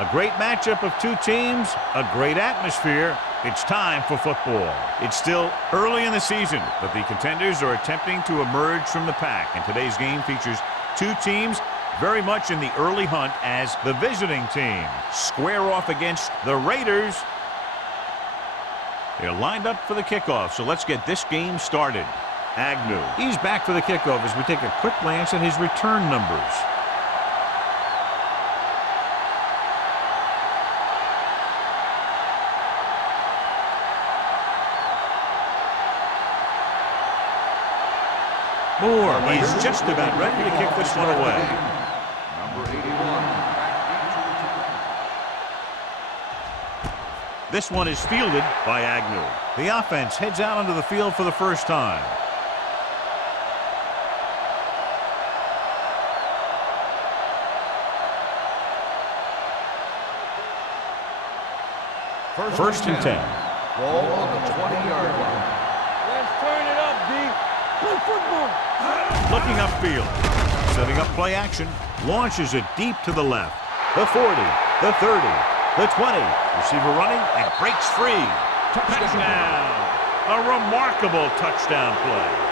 A great matchup of two teams, a great atmosphere. It's time for football. It's still early in the season, but the contenders are attempting to emerge from the pack. And today's game features two teams very much in the early hunt as the visiting team square off against the Raiders. They're lined up for the kickoff, so let's get this game started. Agnew. He's back for the kickoff as we take a quick glance at his return numbers. Moore, he's just about ready to kick this one away. Number 81. This one is fielded by Agnew. The offense heads out onto the field for the first time. First and 10. Ball on the 20-yard line. Let's turn it up, D. Play football. Looking upfield. Setting up play action. Launches it deep to the left. The 40, the 30, the 20. Receiver running and breaks free. Touchdown. A remarkable touchdown play.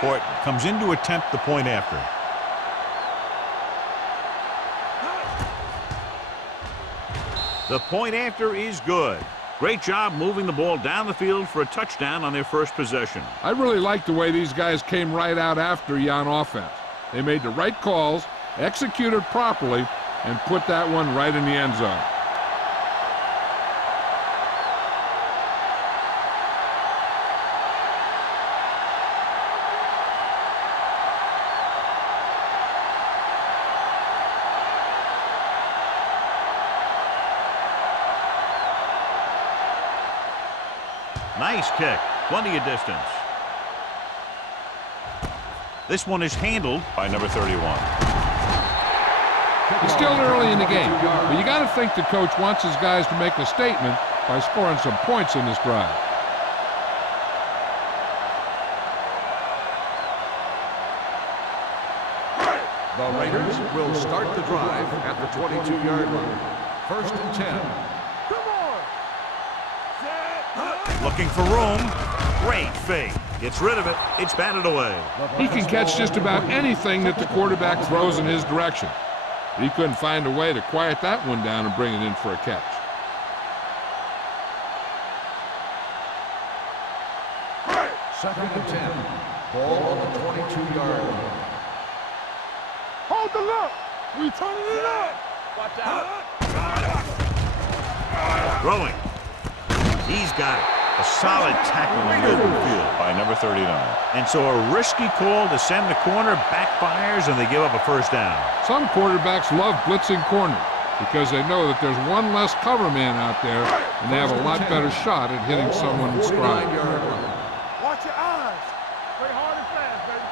Horton comes in to attempt the point after. The point after is good. Great job moving the ball down the field for a touchdown on their first possession. I really like the way these guys came right out after you on offense. They made the right calls, executed properly, and put that one right in the end zone. Nice kick. Plenty of distance. This one is handled by number 31. It's still early in the game, but you got to think the coach wants his guys to make a statement by scoring some points in this drive. The Raiders will start the drive at the 22-yard line. First and 10. Looking for room. Great fake. Gets rid of it. It's batted away. He can catch just about anything that the quarterback throws in his direction. But he couldn't find a way to quiet that one down and bring it in for a catch. Second and 10. Ball on the 22-yard line. Hold the look. We turning it up. Watch out. Throwing. He's got it. A solid tackle in the open field by number 39. And so a risky call to send the corner backfires, and they give up a first down. Some quarterbacks love blitzing corners because they know that there's one less cover man out there, and they have a lot better shot at hitting someone in stride. Watch your eyes. Play hard and fast, baby.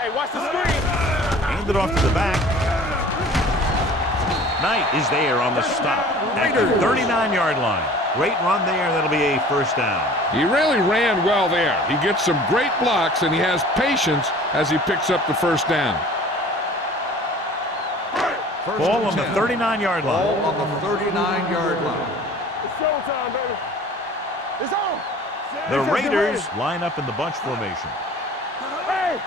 Hey, watch the screen. Hand it off to the back. Knight is there on the stop at the 39-yard line. Great run there. That'll be a first down. He really ran well there. He gets some great blocks, and he has patience as he picks up the first down. Ball on the 39-yard line. Ball on the 39-yard line. It's showtime, baby. It's on. The Raiders line up in the bunch formation. Hey,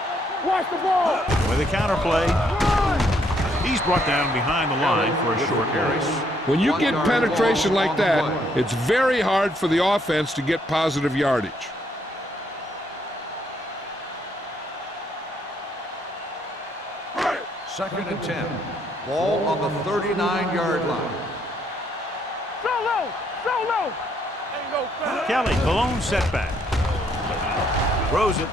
watch the ball. With a counterplay. He's brought down behind the line for a short area. When you get penetration like that, it's very hard for the offense to get positive yardage. Second and 10. Ball on the 39-yard line. So low. Ain't no fella. Kelly, the lone setback. Throws it.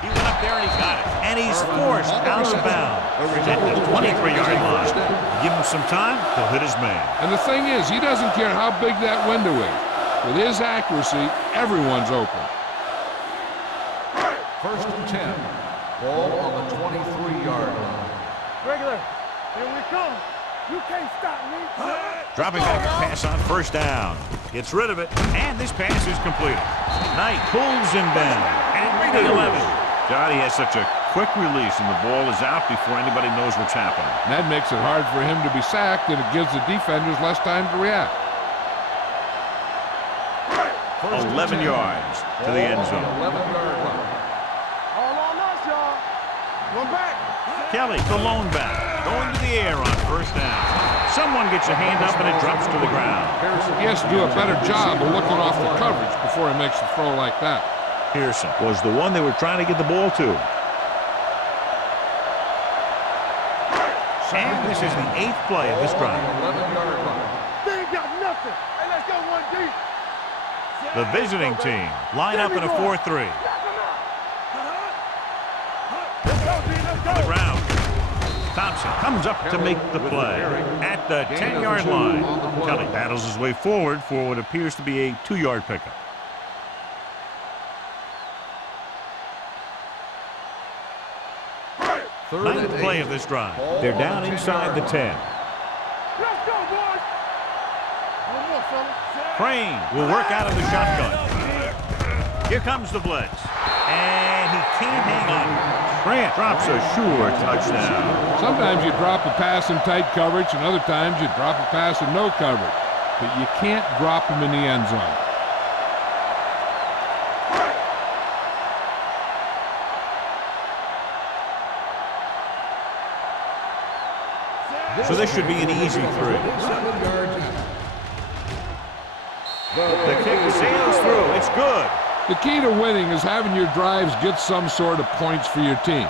He went up there and he got it. And he's forced out of bounds at the 23-yard line. Give him some time, he'll hit his man. And the thing is, he doesn't care how big that window is. With his accuracy, everyone's open. First and 10. Ball on the 23-yard line. Regular. Here we come. You can't stop me. Dropping back to pass on first down. Gets rid of it, and this pass is completed. Knight pulls him down at the 11. God, he has such a quick release, and the ball is out before anybody knows what's happening. That makes it hard for him to be sacked, and it gives the defenders less time to react. 11 yards to the end zone. 11-yard line. All on us, y'all. One back. Kelly, the lone back, going to the air on first down. Someone gets a hand up, and it drops to the ground. He has to do a better job of looking off the coverage before he makes a throw like that. Pearson was the one they were trying to get the ball to. And this is the 8th play of this drive. 11-yard line. They ain't got nothing. Hey, let's go one deep. The visiting team line up in a 4-3. Let's go, D. Let's go. On the ground. Thompson comes up to make the play at the 10-yard line. Kelly battles his way forward for what appears to be a 2-yard pickup. Ninth play of this drive. They're down inside the 10. Let's go, boys. One more, fella. Crane will work out of the shotgun. Here comes the blitz. And he can't hang on. Grant drops a sure touchdown. Sometimes you drop a pass in tight coverage, and other times you drop a pass in no coverage. But you can't drop them in the end zone. So this should be an easy 3. The kick sails through. It's good. The key to winning is having your drives get some sort of points for your team.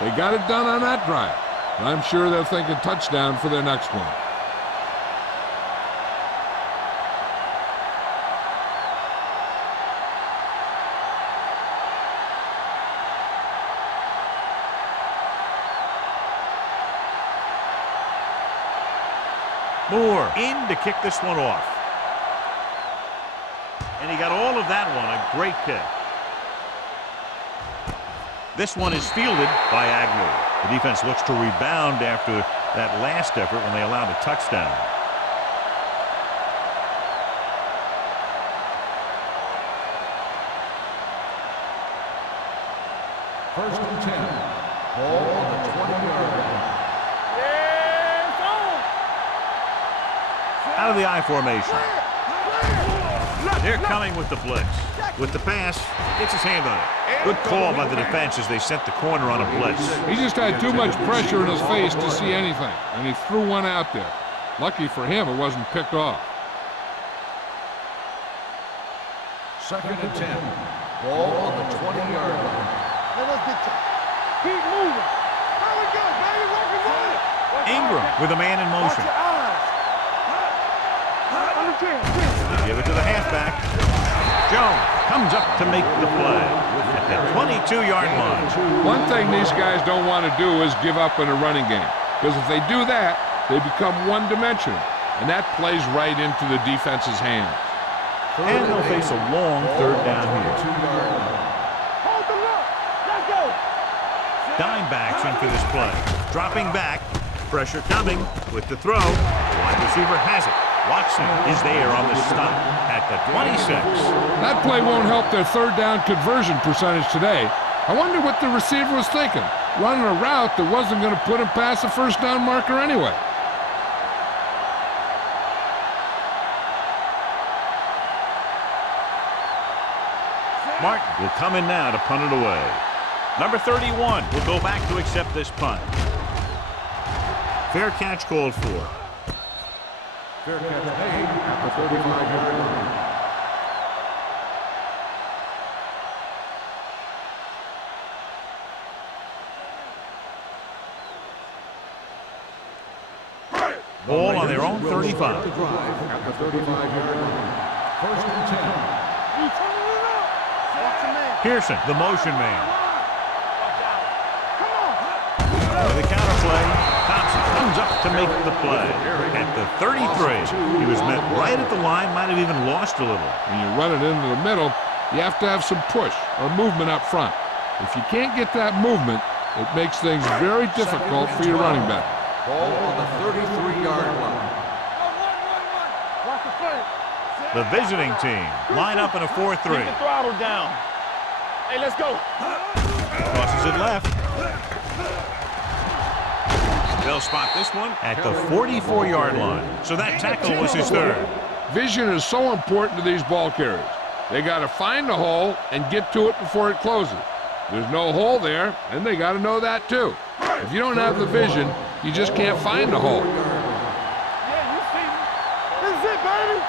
They got it done on that drive. And I'm sure they'll think a touchdown for their next one. Moore in to kick this one off. And he got all of that one. A great kick. This one is fielded by Agnew. The defense looks to rebound after that last effort when they allowed a touchdown. First and 10. Ball on the 20-yard line. Out of the I formation. They're coming with the blitz. With the pass, gets his hand on it. Good call by the defense as they sent the corner on a blitz. He just had too much pressure in his face to see anything, and he threw one out there. Lucky for him, it wasn't picked off. Second and 10. Ball on the 20-yard line. Let's get to keep moving. There we go, baby. Working with it. Ingram with a man in Watch motion. your eyes. They give it to the halfback. Jones comes up to make the play at the 22-yard line. One thing these guys don't want to do is give up in a running game, because if they do that, they become one-dimensional, and that plays right into the defense's hands. And they'll face a long 3rd down here. Hold the look. Let's go. Dime backs in for this play. Dropping back. Pressure coming with the throw. The wide receiver has it. Watson is there on the stop at the 26. That play won't help their 3rd down conversion percentage today. I wonder what the receiver was thinking, running a route that wasn't going to put him past the 1st down marker anyway. Martin will come in now to punt it away. Number 31 will go back to accept this punt. Fair catch called for. Fair catch made at the 35-yard line. Ball on their own 35. The drive at the 35-yard line. First and 10. We turning it up. Watch your man. Pearson, the motion man. Watch out. Come on. With a counter play, Thompson comes up to make the play at the 33. He was met right at the line, might have even lost a little. When you run it into the middle, you have to have some push or movement up front. If you can't get that movement, It makes things very difficult for your running back. Ball on the 33-yard line. Watch the play. The visiting team line up in a 4-3. Keep the throttle down. Hey, let's go. Crosses it left. They'll spot this one at the 44-yard line. So that tackle was his third. Vision is so important to these ball carriers. They got to find the hole and get to it before it closes. There's no hole there, and they got to know that too. If you don't have the vision, you just can't find the hole. Yeah, you see me. This is it, baby.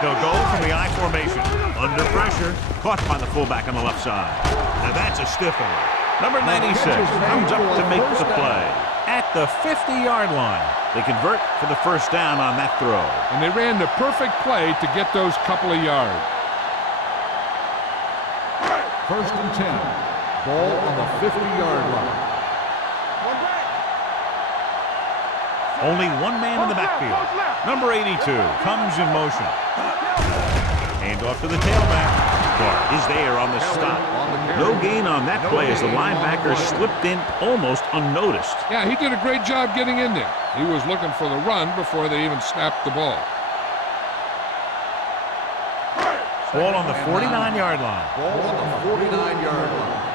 They'll go from the I formation. Under pressure. Caught by the fullback on the left side. Now that's a stiff one. Number 96 comes up to make the play. At the 50-yard line. They convert for the first down on that throw. And they ran the perfect play to get those couple of yards. First and 10. Ball on the 50-yard line. Only one man in the backfield. Number 82 comes in motion. Hand off to the tailback. Clark is there on the stop. No gain on that play as the linebacker slipped in almost unnoticed. Yeah, he did a great job getting in there. He was looking for the run before they even snapped the ball. Ball on the 49-yard line. Ball on the 49-yard line.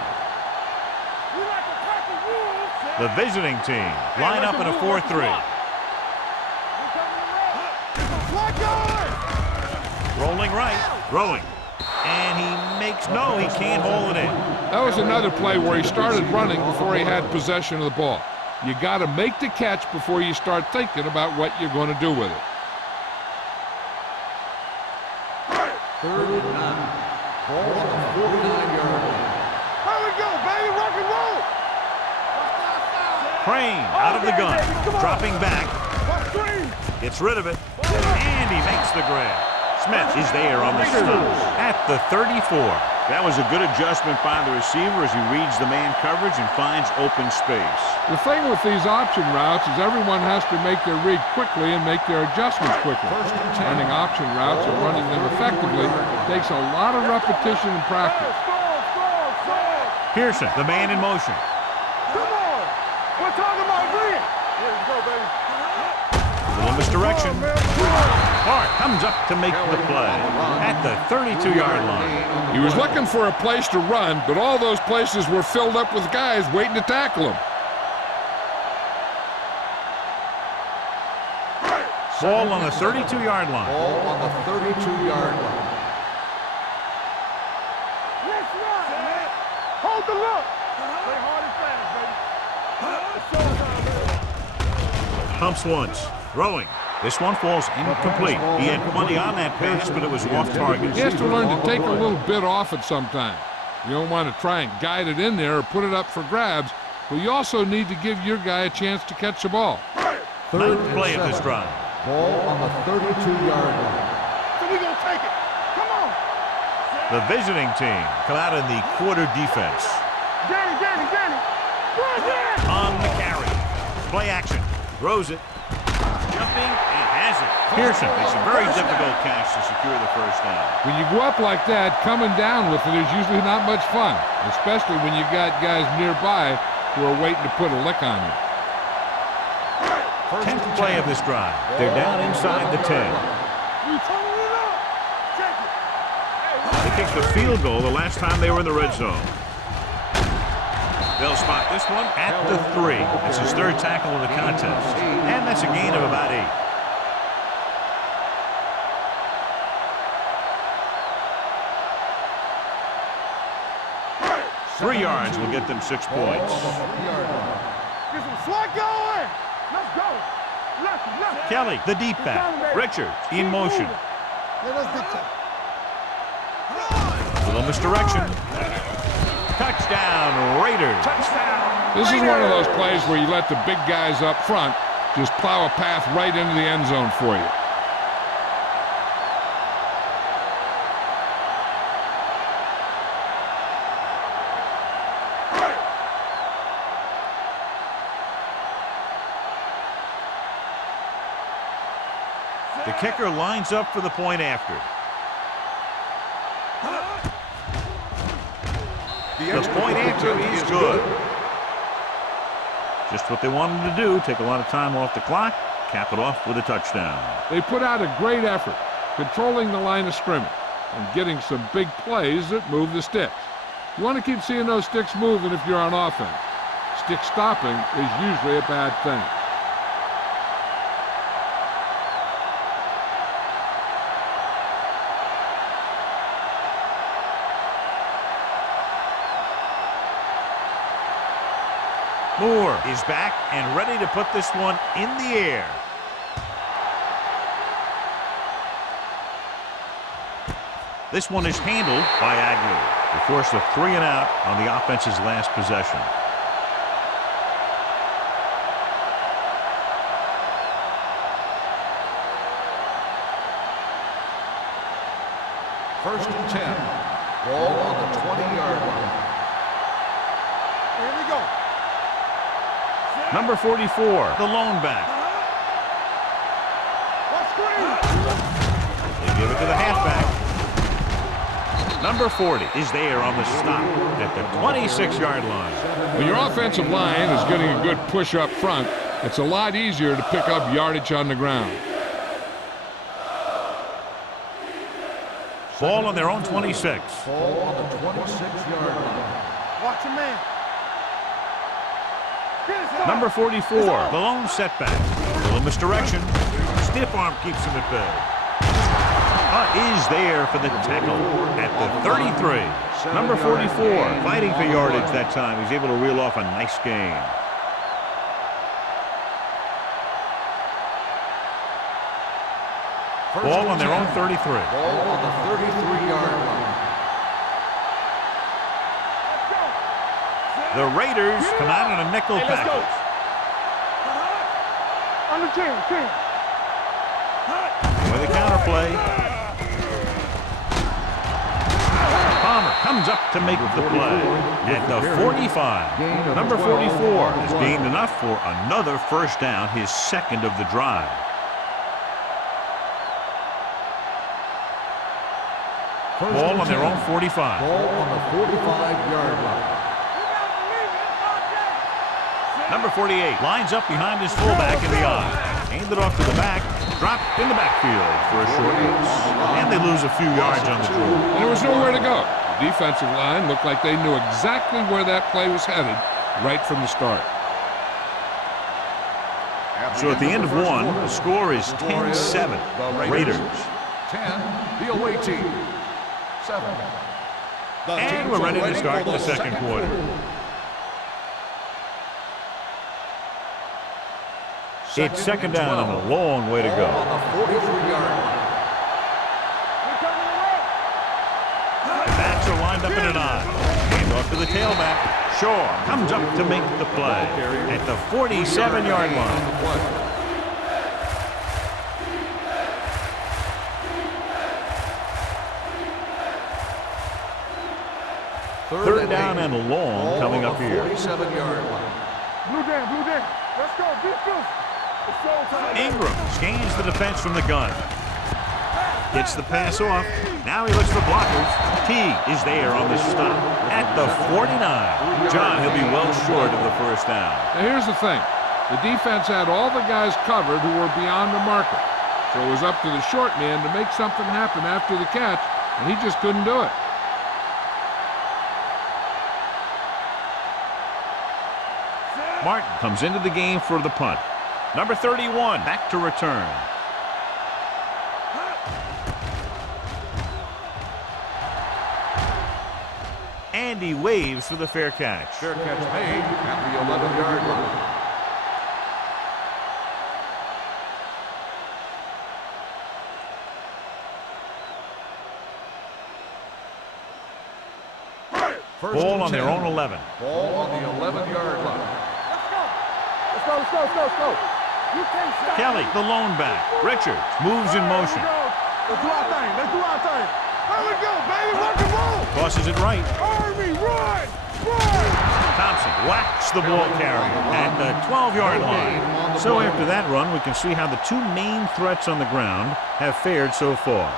The visiting team line up in a 4-3. Rolling right, throwing. And he makes no, he can't hold it in. That was another play where he started running before he had possession of the ball. You got to make the catch before you start thinking about what you're going to do with it. Third and 9. Ball on the 49-yard line. Here we go, baby. Rock and roll. Crane out of the gun, dropping back. Gets rid of it, and he makes the grab. Smith is there on the stop at the 34. That was a good adjustment by the receiver as he reads the man coverage and finds open space. The thing with these option routes is everyone has to make their read quickly and make their adjustments quickly. Running option routes and running them effectively takes a lot of repetition and practice. Pearson, the man in motion. Come on. We're talking about read. Here we go, baby. Little misdirection. Clark comes up to make the play at the 32-yard line. He was looking for a place to run, but all those places were filled up with guys waiting to tackle him. Ball on the 32-yard line. Ball on the 32-yard line. Let's run, man. Hold the look. Play hard and fast, baby. Pumps once, throwing. This one falls incomplete. He had plenty on that pass, but it was off target. He has to learn to take a little bit off it sometimes. You don't want to try and guide it in there or put it up for grabs, but you also need to give your guy a chance to catch the ball. Ninth play of this drive. Ball on the 32-yard line. So we gonna take it. Come on. The visiting team come out in the quarter defense. Danny. Run, Dan. On the carry. Play action. Throws it. Jumping and has it. Pearson makes a very difficult catch to secure the first down. When you go up like that, coming down with it is usually not much fun, especially when you got guys nearby who are waiting to put a lick on you. 10th play of this drive. They're down inside the 10. We turning it up. Check it. They kicked the field goal the last time they were in the red zone. They'll spot this one at the 3. It's his third tackle of the contest. And that's a gain of about 8. Three yards will get them 6 points. Get some slot going. Let's go. Left. Kelly, the deep back. Richards in motion. Let us get to. Little misdirection. Touchdown, Raiders. Touchdown. This is one of those plays where you let the big guys up front just plow a path right into the end zone for you. The kicker lines up for the point after. The point after is good. Just what they wanted to do, take a lot of time off the clock, cap it off with a touchdown. They put out a great effort, controlling the line of scrimmage and getting some big plays that move the sticks. You want to keep seeing those sticks moving if you're on offense. Stick stopping is usually a bad thing. Moore is back and ready to put this one in the air. This one is handled by Agnew. They forced a 3 and out on the offense's last possession. First and 10. Ball on the 20-yard line. Here we go. Number 44, the lone back. Let's screen. They give it to the halfback. Number 40 is there on the stop at the 26-yard line. When your offensive line is getting a good push up front, it's a lot easier to pick up yardage on the ground. Ball on their own 26. Ball on the 26-yard line. Watch your man. Number 44, the lone setback. A little misdirection. Stiff arm keeps him at bay. Is there for the tackle at the 33. Number 44, fighting for yardage that time. He's able to reel off a nice gain. Ball on their own 33. Ball on the 33-yard line. The Raiders come out in a nickel package. On the 10. With a counter play. Palmer comes up to make the play at the 45. Number 44 has gained enough for another first down, his second of the drive. Ball on their own 45. Ball on the 45-yard line. Number 48 lines up behind his fullback in the eye. Aimed it off to the back, dropped in the backfield for a short loss. And they lose a few yards on the draw. And there was nowhere to go. The defensive line looked like they knew exactly where that play was headed right from the start. So at the end of one, the score is 10-7. Raiders. 10, the away team. 7. And we're ready to start the second quarter. It's second down and a long way to go. On the 43-yard line. The backs are lined up in an eye. Hand off to the tailback. Shaw comes up to make the play at the 47-yard line. Third down and long coming up here. 47-yard line. Blue down. Let's go, defense. Ingram scans the defense from the gun. Gets the pass off. Now he looks for blockers. T is there on the stop at the 49. John, he'll be well short of the first down. Now here's the thing. The defense had all the guys covered who were beyond the marker. So it was up to the short man to make something happen after the catch, and he just couldn't do it. Martin comes into the game for the punt. Number 31 back to return. And he waves for the fair catch. Fair catch made at the 11-yard line. Ball on their own 11. Ball on the 11-yard line. Let's go. You can't stop. Kelly, the lone back. Richards moves in motion. Let's do our thing. There we go, baby. Rock and roll. Tosses it right. Army, run. Thompson whacks the ball carrier at the 12-yard line. So after that run, we can see how the two main threats on the ground have fared so far.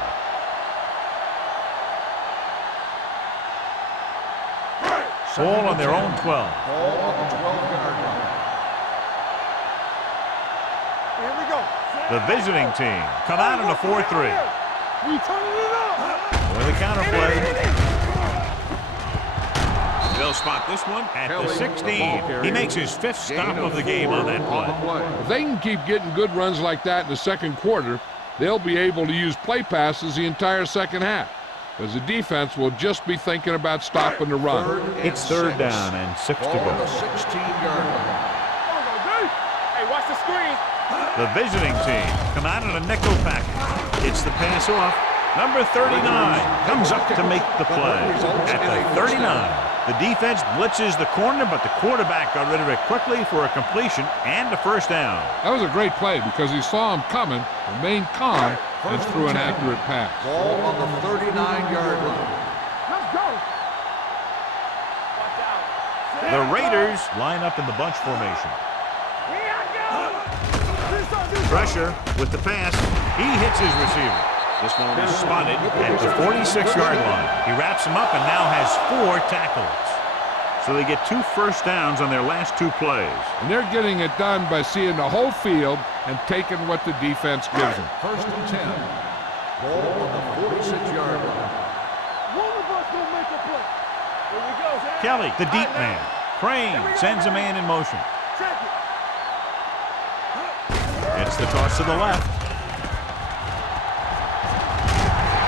Ball on their own 12. Ball on the 12-yard line. The visiting team come out in a 4-3. We turning it up. With a counter play. They'll spot this one at the 16. He makes his 5th stop of the game on that play. If they can keep getting good runs like that in the second quarter, they'll be able to use play passes the entire second half, because the defense will just be thinking about stopping the run. It's 3rd down and 6 to go. The 16-yard line. Hey, watch the screen. The visiting team come out in a nickel package. It's the pass off. Number 39 comes up to make the play. At the 39. The defense blitzes the corner, but the quarterback got rid of it quickly for a completion and a 1st down. That was a great play because he saw him coming, remained calm, and threw an accurate pass. Ball on the 39-yard line. Let's go. The Raiders line up in the bunch formation. Pressure with the pass. He hits his receiver. This one will be spotted at the 46-yard line. He wraps him up and now has 4 tackles. So they get 2 1st downs on their last 2 plays. And they're getting it done by seeing the whole field and taking what the defense gives them. 1st and 10. Ball on the 46-yard line. One of us gonna make a play. Here we go, Zach. Kelly, the deep man. Crane sends a man in motion. Check it. It's the toss to the left.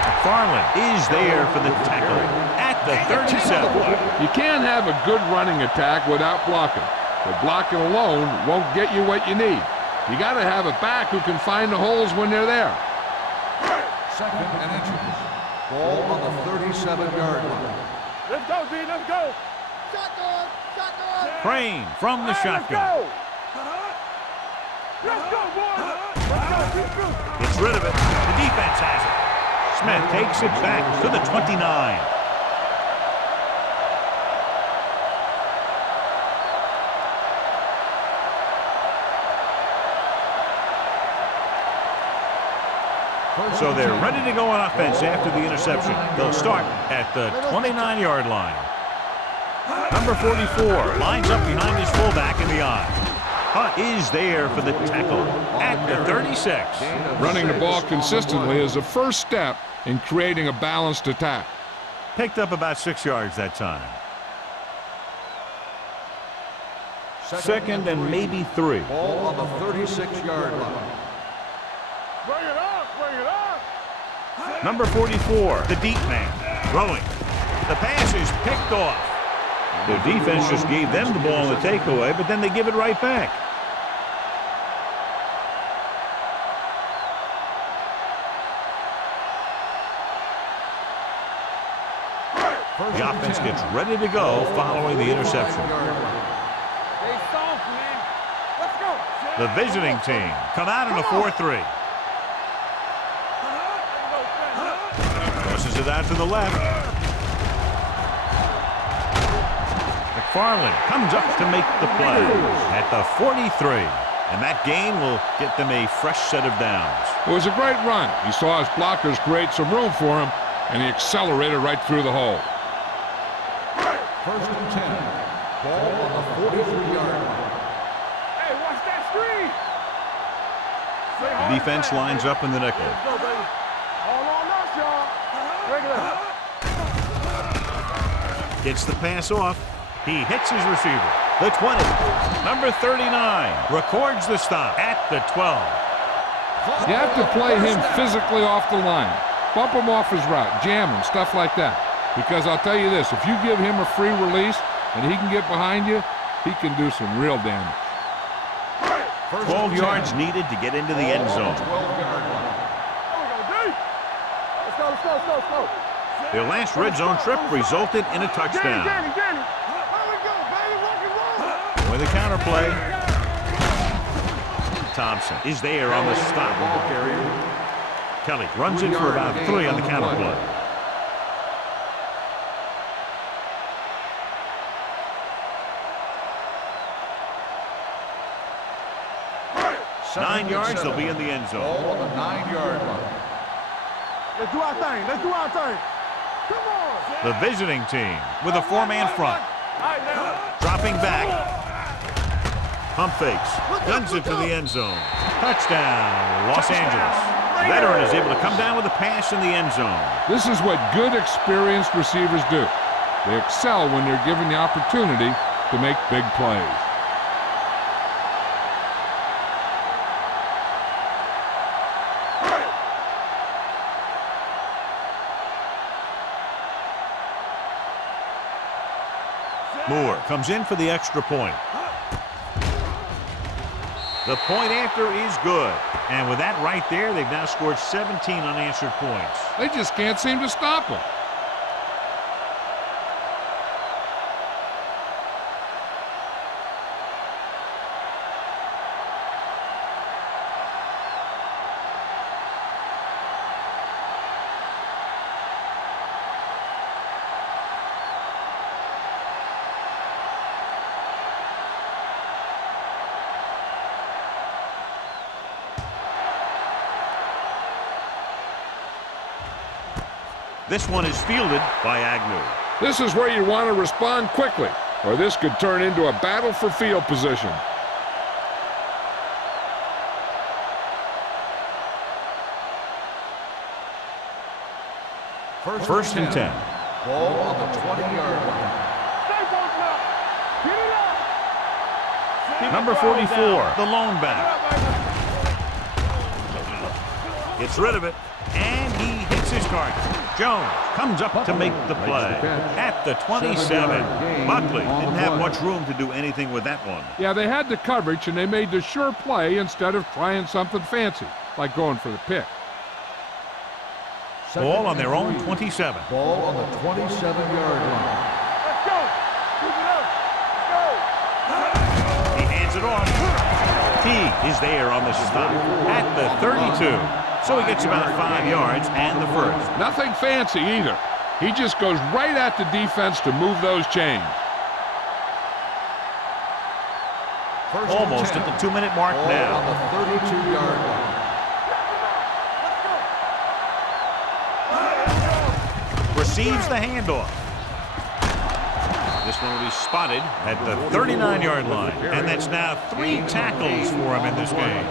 McFarland is there for the tackle at the 37. You can't have a good running attack without blocking. But blocking alone won't get you what you need. You got to have a back who can find the holes when they're there. 2nd and inches. Ball on the 37-yard line. Let's go, D. Let's go. Shotgun. Shotgun. Crane from the shotgun. Let's go, boys. Let's go. Gets rid of it. The defense has it. Smith takes it back to the 29. So they're ready to go on offense after the interception. They'll start at the 29-yard line. Number 44 lines up behind his fullback in the eye. Hunt is there for the tackle at the 36. Running the ball consistently is the first step in creating a balanced attack. Picked up about 6 yards that time. 2nd and maybe 3. Ball on the 36-yard line. Bring it up. Bring it up. Number 44, the deep man, throwing. The pass is picked off. The defense just gave them the ball in the takeaway, but then they give it right back. The offense gets ready to go following the interception. Stay soft, man. Let's go. The visiting team come out in a 4-3. Tosses it out to the left. McFarland comes up to make the play at the 43. And that gain will get them a fresh set of downs. It was a great run. He saw his blockers create some room for him, and he accelerated right through the hole. 1st and 10. Ball on the 43-yard line. Hey, watch that screen. The defense lines up in the nickel. Let's go, baby. All on us, y'all. Regular. Gets the pass off. He hits his receiver. The 20. Number 39 records the stop at the 12. You have to play him physically off the line. Bump him off his route, jam him, stuff like that. Because I'll tell you this, if you give him a free release and he can get behind you, he can do some real damage. 12 yards needed to get into the end zone. 12-yard line. Let's go, let's go, let's go, let's go. Their last red zone trip resulted in a touchdown. Danny. Here we go, baby. Rock and roll. With a counter play, Thompson is there on the stop. Kelly runs it for about 3 on the counter play. Nine yards, they'll be in the end zone. Ball on the 9-yard line. Let's do our thing. Let's do our thing. Come on. The visiting team with a 4-man front. All right, now. Dropping back. Pump fakes. Guns it to the end zone. Touchdown, Los Angeles. The veteran is able to come down with a pass in the end zone. This is what good, experienced receivers do. They excel when they're given the opportunity to make big plays. Moore comes in for the extra point. The point after is good. And with that right there, they've now scored 17 unanswered points. They just can't seem to stop them. This one is fielded by Agnew. This is where you want to respond quickly, or this could turn into a battle for field position. First and 10. Ball on the 20-yard line. Number 44, the lone back. Gets rid of it, and he hits his target. Jones comes up to make the play at the 27. Buckley didn't have much room to do anything with that one. Yeah, they had the coverage, and they made the sure play instead of trying something fancy, like going for the pick. Ball on their own 27. Ball on the 27-yard line. Let's go. Keep it up. Let's go. He hands it off. Teague is there on the stop at the 32. So he gets about 5 yards and the first. Nothing fancy either. He just goes right at the defense to move those chains. Almost at the 2-minute mark Ball now. on the 32-yard line. Receives the handoff. This one will be spotted at the 39-yard line. And that's now 3 tackles for him in this game.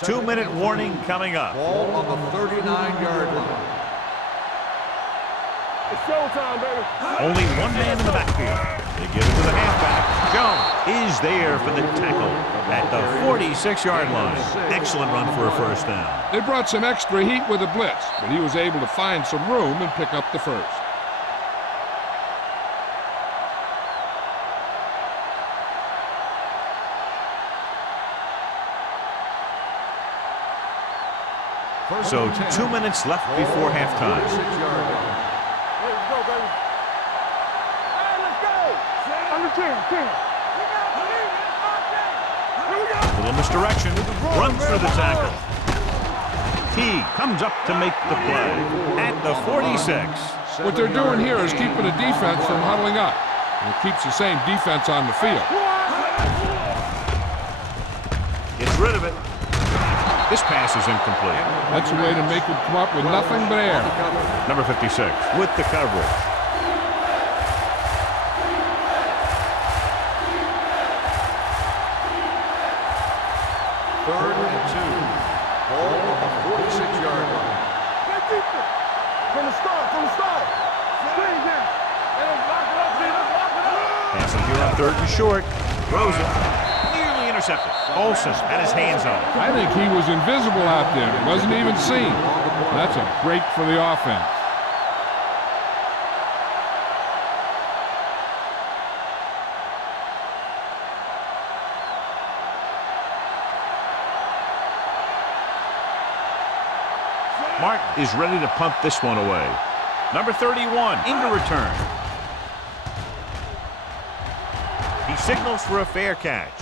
2-minute warning coming up. Ball on the 39-yard line. It's showtime, baby. Only one man in the backfield. They give it to the halfback. Jones is there for the tackle at the 46-yard line. Excellent run for a first down. They brought some extra heat with a blitz, but he was able to find some room and pick up the first. So 2 minutes left before halftime. 46-yard line. Let's go, baby. Hey, let's go. Under 10. Here we go. Little misdirection. Runs through the tackle. Teague comes up to make the play at the 46. What they're doing here is keeping the defense from huddling up. And it keeps the same defense on the field. Gets rid of it. This pass is incomplete. That's a way to make them come up with nothing but air. Number 56 with the coverage. Third and 2. Ball on the 46-yard line. From the start. Screen down. Hey, lock it up, Peter. Lock it up. Passing here on 3rd and short. Throws it. Nearly intercepted. Olsen had his hands on it. I think he was invisible out there. Wasn't even seen. That's a break for the offense. Martin is ready to punt this one away. Number 31 into return. He signals for a fair catch.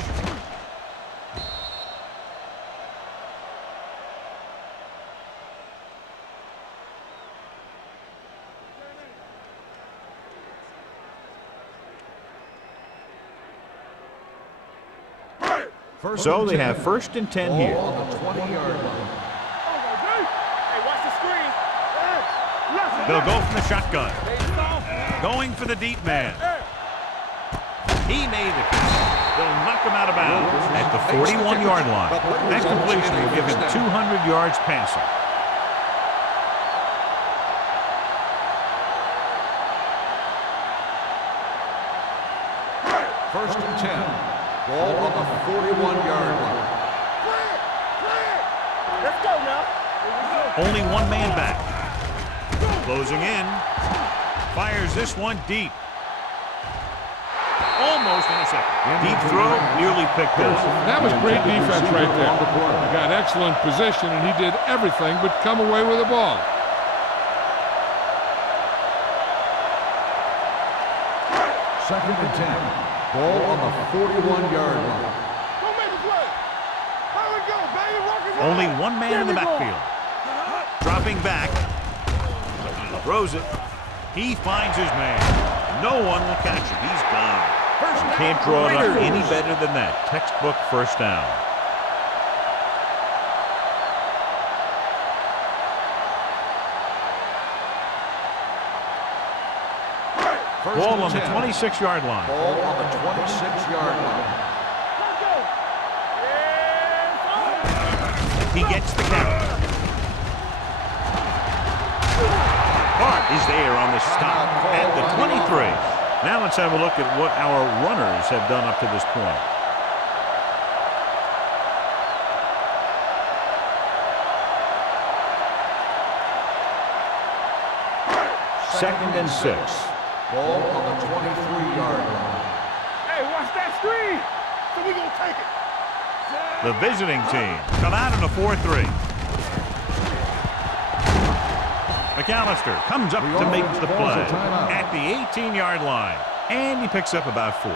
So they have 1st and 10 here. Ball on the 20-yard line. Hey, watch the screen. Left. They'll go from the shotgun. Going for the deep man. He made it. They'll knock him out of bounds at the 41-yard line. That completion will give him 200 yards passing. First and 10. Ball on the 41-yard line. Let's go now. Only one man back. Closing in. Fires this one deep. Almost intercepted. Deep throw, nearly picked off. That was great defense right there. He got excellent position, and he did everything but come away with the ball. Second and 10. Ball on the 41-yard line. Go make a play. Here we go, baby. Rockets on. Only one man in the backfield. Dropping back. Throws it. He finds his man. No one will catch him. He's gone. Can't draw it up any better than that. Textbook first down. Ball on the 26-yard line. Ball on the 26-yard line. He gets the count. Hart is there on the stop at the 23. Now let's have a look at what our runners have done up to this point. Second and 6. Ball on the 23-yard line. Hey, watch that screen. So we gonna take it. The visiting team come out in a 4-3. McAllister comes up to make the play at the 18-yard line, and he picks up about 4.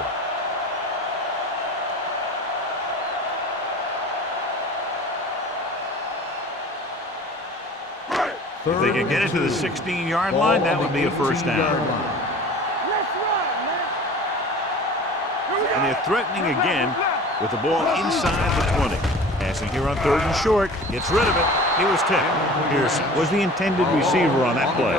If they can get it to the 16-yard line, that would be a first down. Let's run, man. And they're threatening again with the ball inside the 20. Passing here on 3rd and short. Gets rid of it. He was tipped. Pearson was the intended receiver on that play.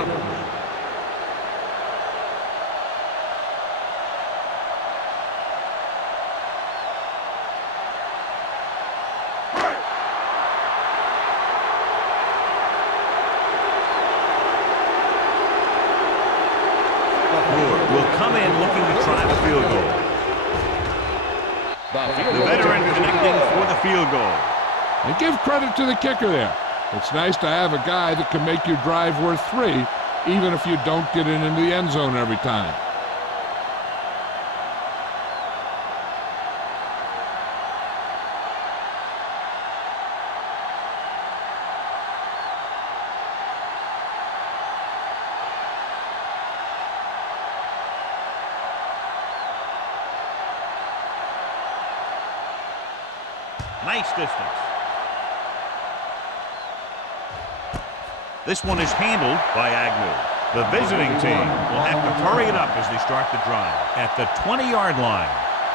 Will come in looking to try the field goal. The veteran connecting for the field goal. And give credit to the kicker there. It's nice to have a guy that can make your drive worth 3, even if you don't get it into the end zone every time. Nice distance. This one is handled by Agnew. The visiting team will have to hurry it up as they start the drive at the 20-yard line.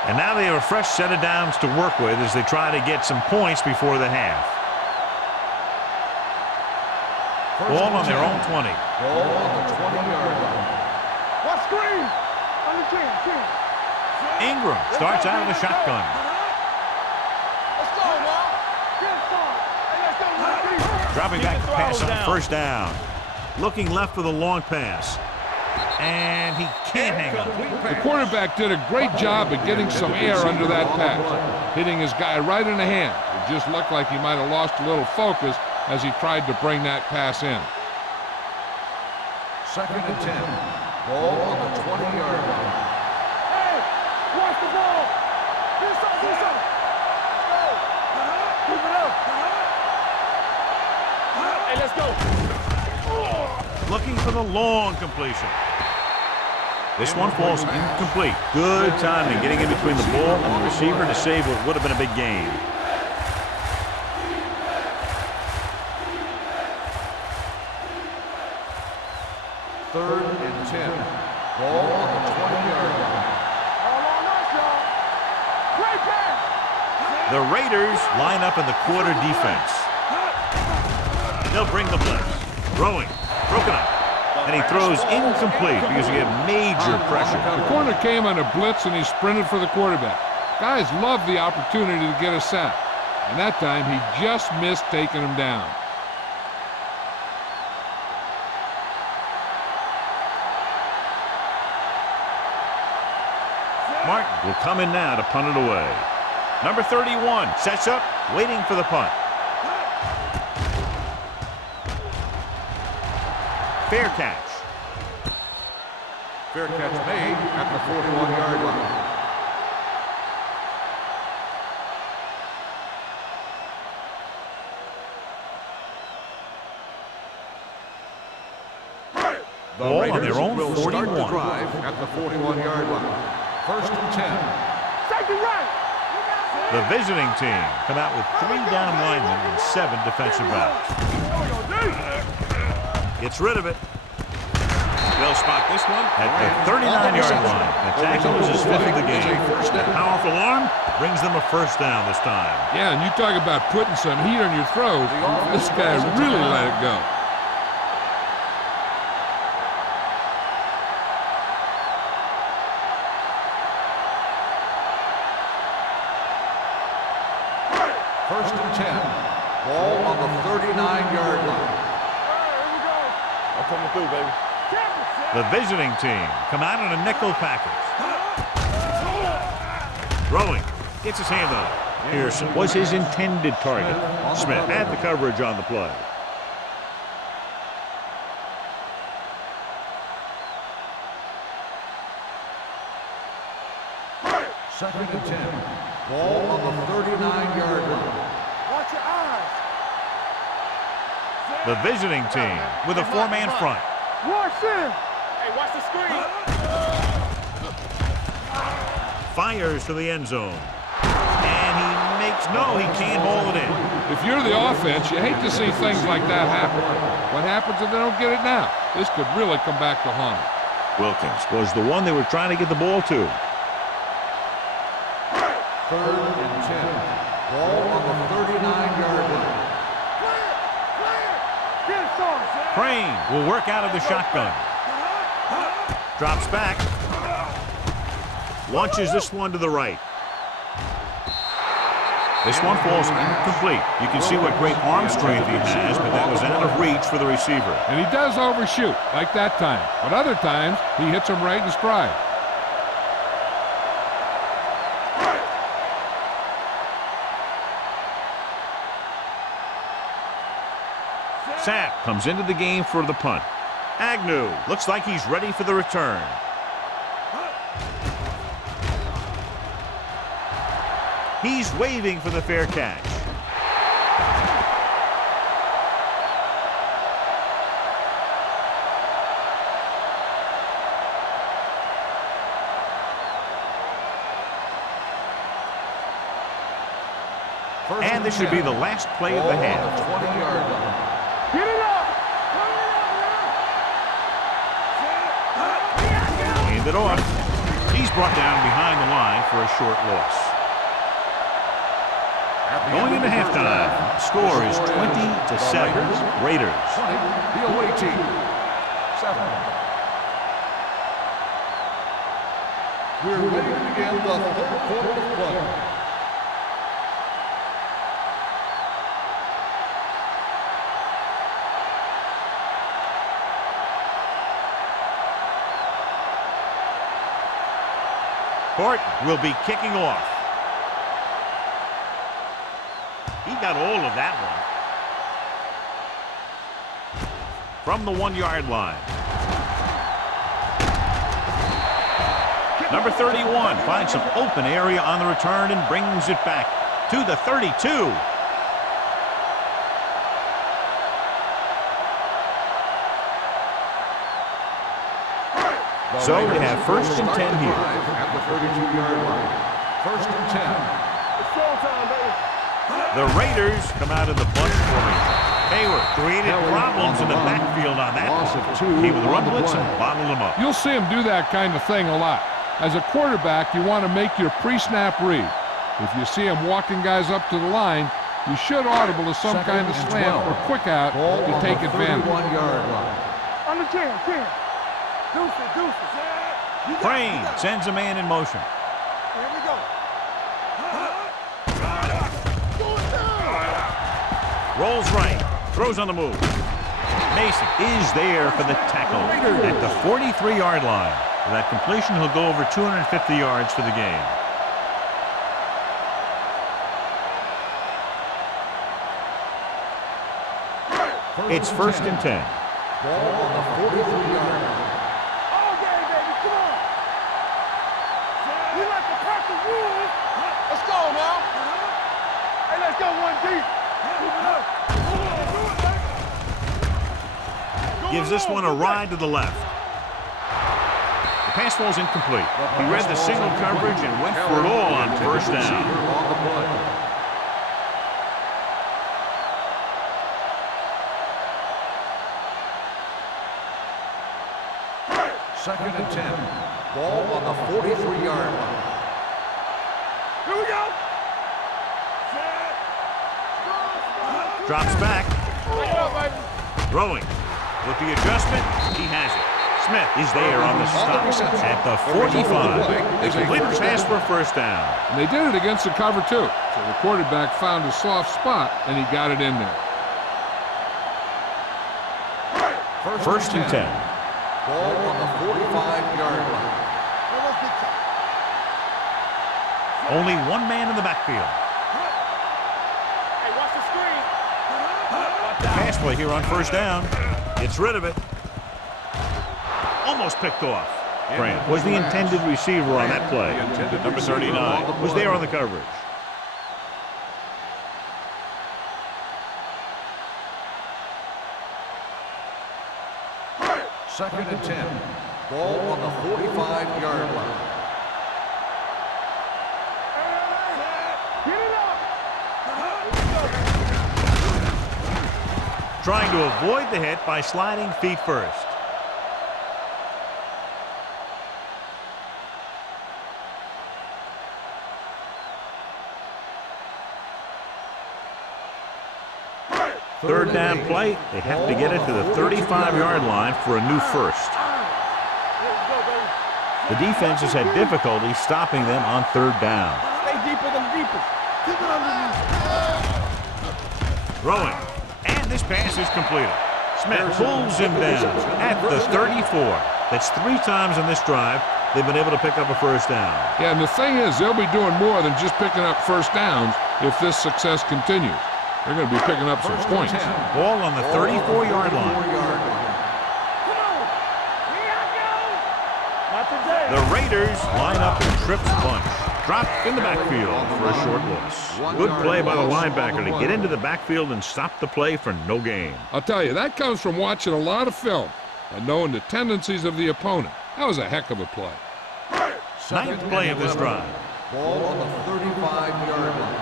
And now they have a fresh set of downs to work with as they try to get some points before the half. Ball on their own 20. Ball on the 20-yard line. What screen? On the 10. Ingram starts out of the shotgun. Let's go, man. Get far. Hey, let's go, man. Dropping back to pass on first down. Looking left for the long pass. And he can't hang on. The quarterback did a great job of getting some air under that pass, hitting his guy right in the hand. It just looked like he might have lost a little focus as he tried to bring that pass in. Second and 10. Ball on the 20-yard line. Hey, watch the ball. This up, this up. Go. Keep it up. Hey, let's go. Looking for the long completion. This one falls incomplete. Good timing getting in between the ball and the receiver to save what would have been a big gain. Third and 10. Ball on the 20-yard line. All on us, y'all. Great pass. The Raiders line up in the quarter defense. They'll bring the blitz. Throwing. Broken up. And he throws incomplete because he had major pressure. The corner came on a blitz, and he sprinted for the quarterback. Guys love the opportunity to get a sack. And that time, he just missed taking him down. Martin will come in now to punt it away. Number 31 sets up, waiting for the punt. Fair catch. Fair catch made at the 41-yard line. The Ball on Raiders their own will start 41. the drive at the 41-yard line. First and 10. Take it right. The visiting team come out with 3 down linemen and 7 defensive backs. Gets rid of it. They'll spot this one at the 39-yard line. The tackle is his 5th of the game. A powerful arm brings them a first down this time. Yeah, and you talk about putting some heat on your throws. This guy really let it go. First and 10. Ball on the 39-yard line. I'm coming through, baby. The visiting team come out in a nickel package. Throwing. Gets his hand on it. Pearson was his intended target. Smith had the coverage on the play. Second and 10. Ball on the 39-yard line. Watch your eyes. The visiting team with a 4-man front. Watch in. Hey, watch the screen. Fires to the end zone. And he makes, no, he can't haul it in. If you're the offense, you hate to see things like that happen. What happens if they don't get it now? This could really come back to haunt them. Wilkins was the one they were trying to get the ball to. Third and 10. Ball on the 39-yard line. Get it, son. Crane will work out of the shotgun. Drops back. Launches this one to the right. This one falls incomplete. You can see what great arm strength he has, but that was out of reach for the receiver. And he does overshoot, like that time. But other times, he hits him right in stride. Sapp comes into the game for the punt. Agnew looks like he's ready for the return. He's waving for the fair catch. And this should be the last play of the half. 20-yard line. Get it up. Hand it off. He's brought down behind the line for a short loss. Going into halftime, the score is 20-7. Raiders. 20, the away team. 7. We're ready to begin the third quarter of play. Horton will be kicking off. He got all of that one. From the 1-yard line. Number 31 finds some open area on the return and brings it back to the 32. So they have first and 10 here. At the 32-yard line. First and 10. It's showtime, baby. The Raiders come out in the bunch formation. Hayward created problems in the backfield on that. Loss of 2 Came with run on the blitz play. and bottled them up. You'll see him do that kind of thing a lot. As a quarterback, you want to make your pre-snap read. If you see him walking guys up to the line, you should audible to some kind of slant or quick out to take advantage. 31-yard line. I On the chin. Deuces. Crane sends a man in motion. Here we go. Rolls right. Throws on the move. Mason is there for the tackle at the 43-yard line. With that completion, he'll go over 250 yards for the game. It's 1st and 10. Ball on the 43-yard line. All game, baby. Come on. We like to pack the rules. Let's go now. Hey, let's go one deep. Move it up. Gives this one a ride to the left. The pass falls incomplete. He read the single coverage and went for it all on 1st down. On the play. Second and 10. Ball on the 43-yard line. Here we go. Drops back. Throwing. With the adjustment, he has it. Smith is there on the stop at the 45. They completed the pass for a 1st down. And they did it against the cover, too. So the quarterback found a soft spot, and he got it in there. 1st and 10. Ball on the 45-yard line. Only one man in the backfield. Hey, watch the screen. Pass play here on 1st down. Gets rid of it. Almost picked off. Grant was the intended receiver on that play. Number 39 was there on the coverage. Second and 10. Ball on the 45-yard line. Get it up. Trying to avoid the hit by sliding feet first. Third down play, they have to get it to the 35-yard line for a new 1st. The defense has had difficulty stopping them on 3rd down. Stay deeper than deepest. Keep it underneath. Throwing, and this pass is completed. Smith pulls him down at the 34. That's 3 times in this drive they've been able to pick up a 1st down. Yeah, and the thing is, they'll be doing more than just picking up 1st downs if this success continues. They're going to be picking up some points. Ball on the 34-yard line. Come on. Here I go. Not today. The Raiders line up in trips bunch. Dropped in the backfield for a short loss. Good play by the linebacker to get into the backfield and stop the play for no gain. I'll tell you, that comes from watching a lot of film and knowing the tendencies of the opponent. That was a heck of a play. 9th play of this drive. Ball on the 35-yard line.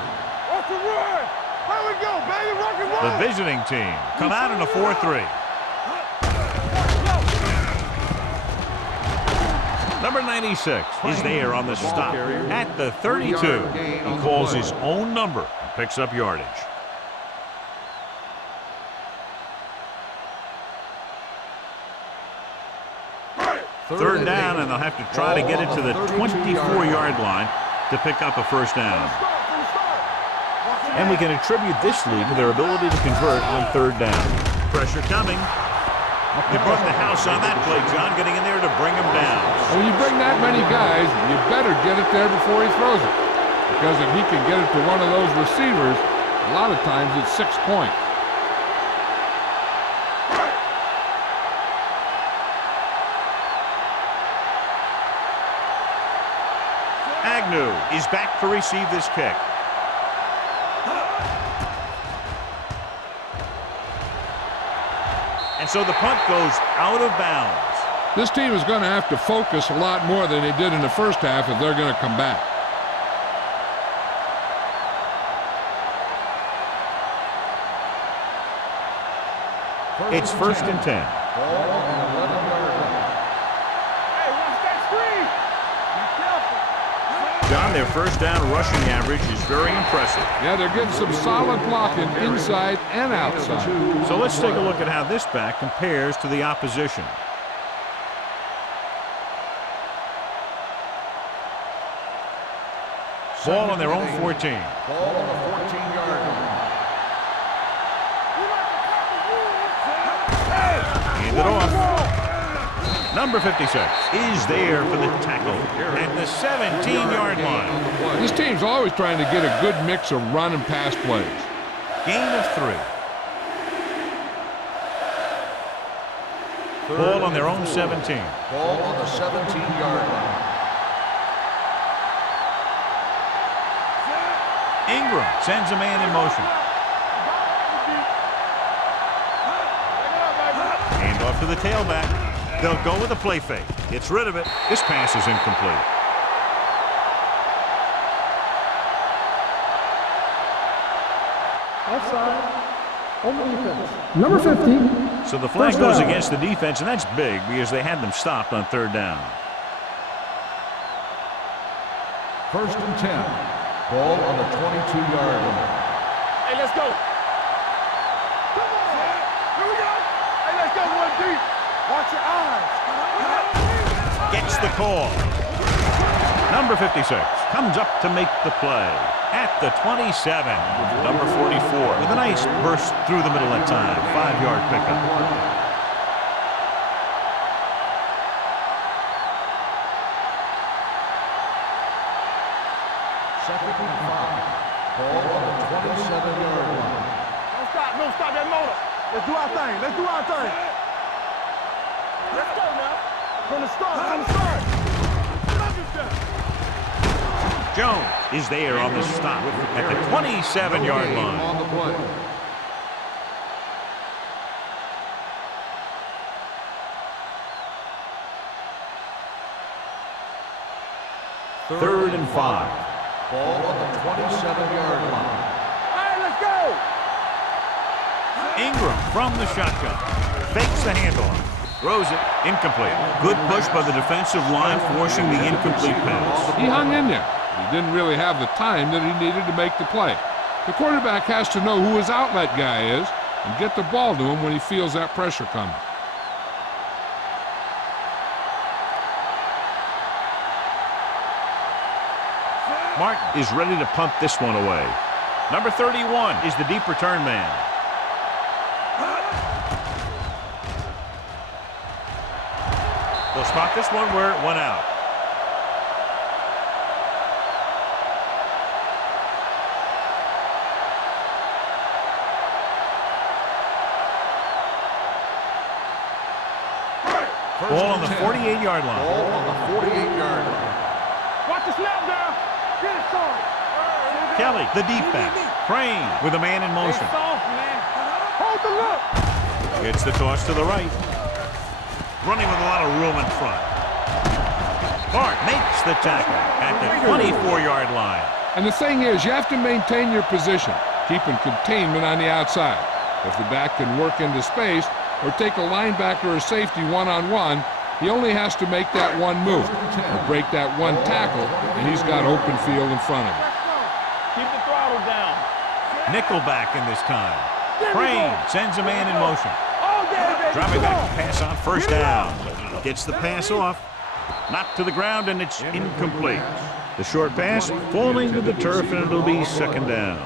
What's the run? Here we go, baby. Rock and roll. The visiting team come out in a 4-3. Number 96 is there on the stop at the 32. He calls his own number and picks up yardage. Third down, and they'll have to try to get it to the 24-yard line to pick up a 1st down. And we can attribute this lead to their ability to convert on 3rd down. Pressure coming. They brought the house on that play, John, getting in there to bring him down. When you bring that many guys, you better get it there before he throws it. Because if he can get it to one of those receivers, a lot of times it's 6 points. Agnew is back to receive this kick. And so the punt goes out of bounds. This team is going to have to focus a lot more than they did in the 1st half if they're going to come back. It's 1st and 10. Ball on the 11-yard line. Hey, watch that screen. Be careful. John, their first down rushing average is very impressive. Yeah, they're getting some solid blocking inside and outside. So let's take a look at how this back compares to the opposition. Ball on their own 14. Ball on the 14-yard line. Hand it off. Number 56 is there for the tackle at the 17-yard line. This team's always trying to get a good mix of run and pass plays. Gain of 3. Ball on their own 17. Ball on the 17-yard line. Ingram sends a man in motion. Hand off to the tailback. They'll go with a play fake. Gets rid of it. This pass is incomplete. Offside. On the defense. Number 50. So the flag goes against the defense, and that's big because they had them stopped on 3rd down. 1st and 10. Ball on the 22-yard line. Hey, let's go. Come on. Here we go. Hey, let's go, 1 deep. Watch your eyes. Gets the call. Number 56 comes up to make the play at the 27. Number 44 with a nice burst through the middle at time. 5-yard pickup. Let's do our thing. Let's do our thing. Let's go now. From the start. Jones is there on the stop at the 27-yard line. On the play. Third and 5. Ball on the 27-yard line. Hey, let's go. Ingram from the shotgun. Fakes the handoff. Throws it. Incomplete. Good push by the defensive line, forcing the incomplete pass. He hung in there. He didn't really have the time that he needed to make the play. The quarterback has to know who his outlet guy is and get the ball to him when he feels that pressure coming. Martin is ready to punt this one away. Number 31 is the deep return man. They'll spot this one where it went out. Ball on the 48-yard line. Ball on the 48-yard line. Watch the snap now. Get it, son. Kelly, the deep back. Crane with a man in motion. Soft, man. Hold the look. Gets the toss to the right. Running with a lot of room in front. Bart makes the tackle at the 24-yard line. And the thing is, you have to maintain your position, keeping containment on the outside. If the back can work into space or take a linebacker or safety one-on-one, he only has to make that one move or break that one tackle, and he's got open field in front of him. Keep the throttle down. Nickelback in this time. Crane sends a man in motion. All day, baby. Dropping back to pass on 1st down. Gets the pass off. Knocked to the ground, and it's incomplete. The short pass falling to the turf, and it'll be 2nd down.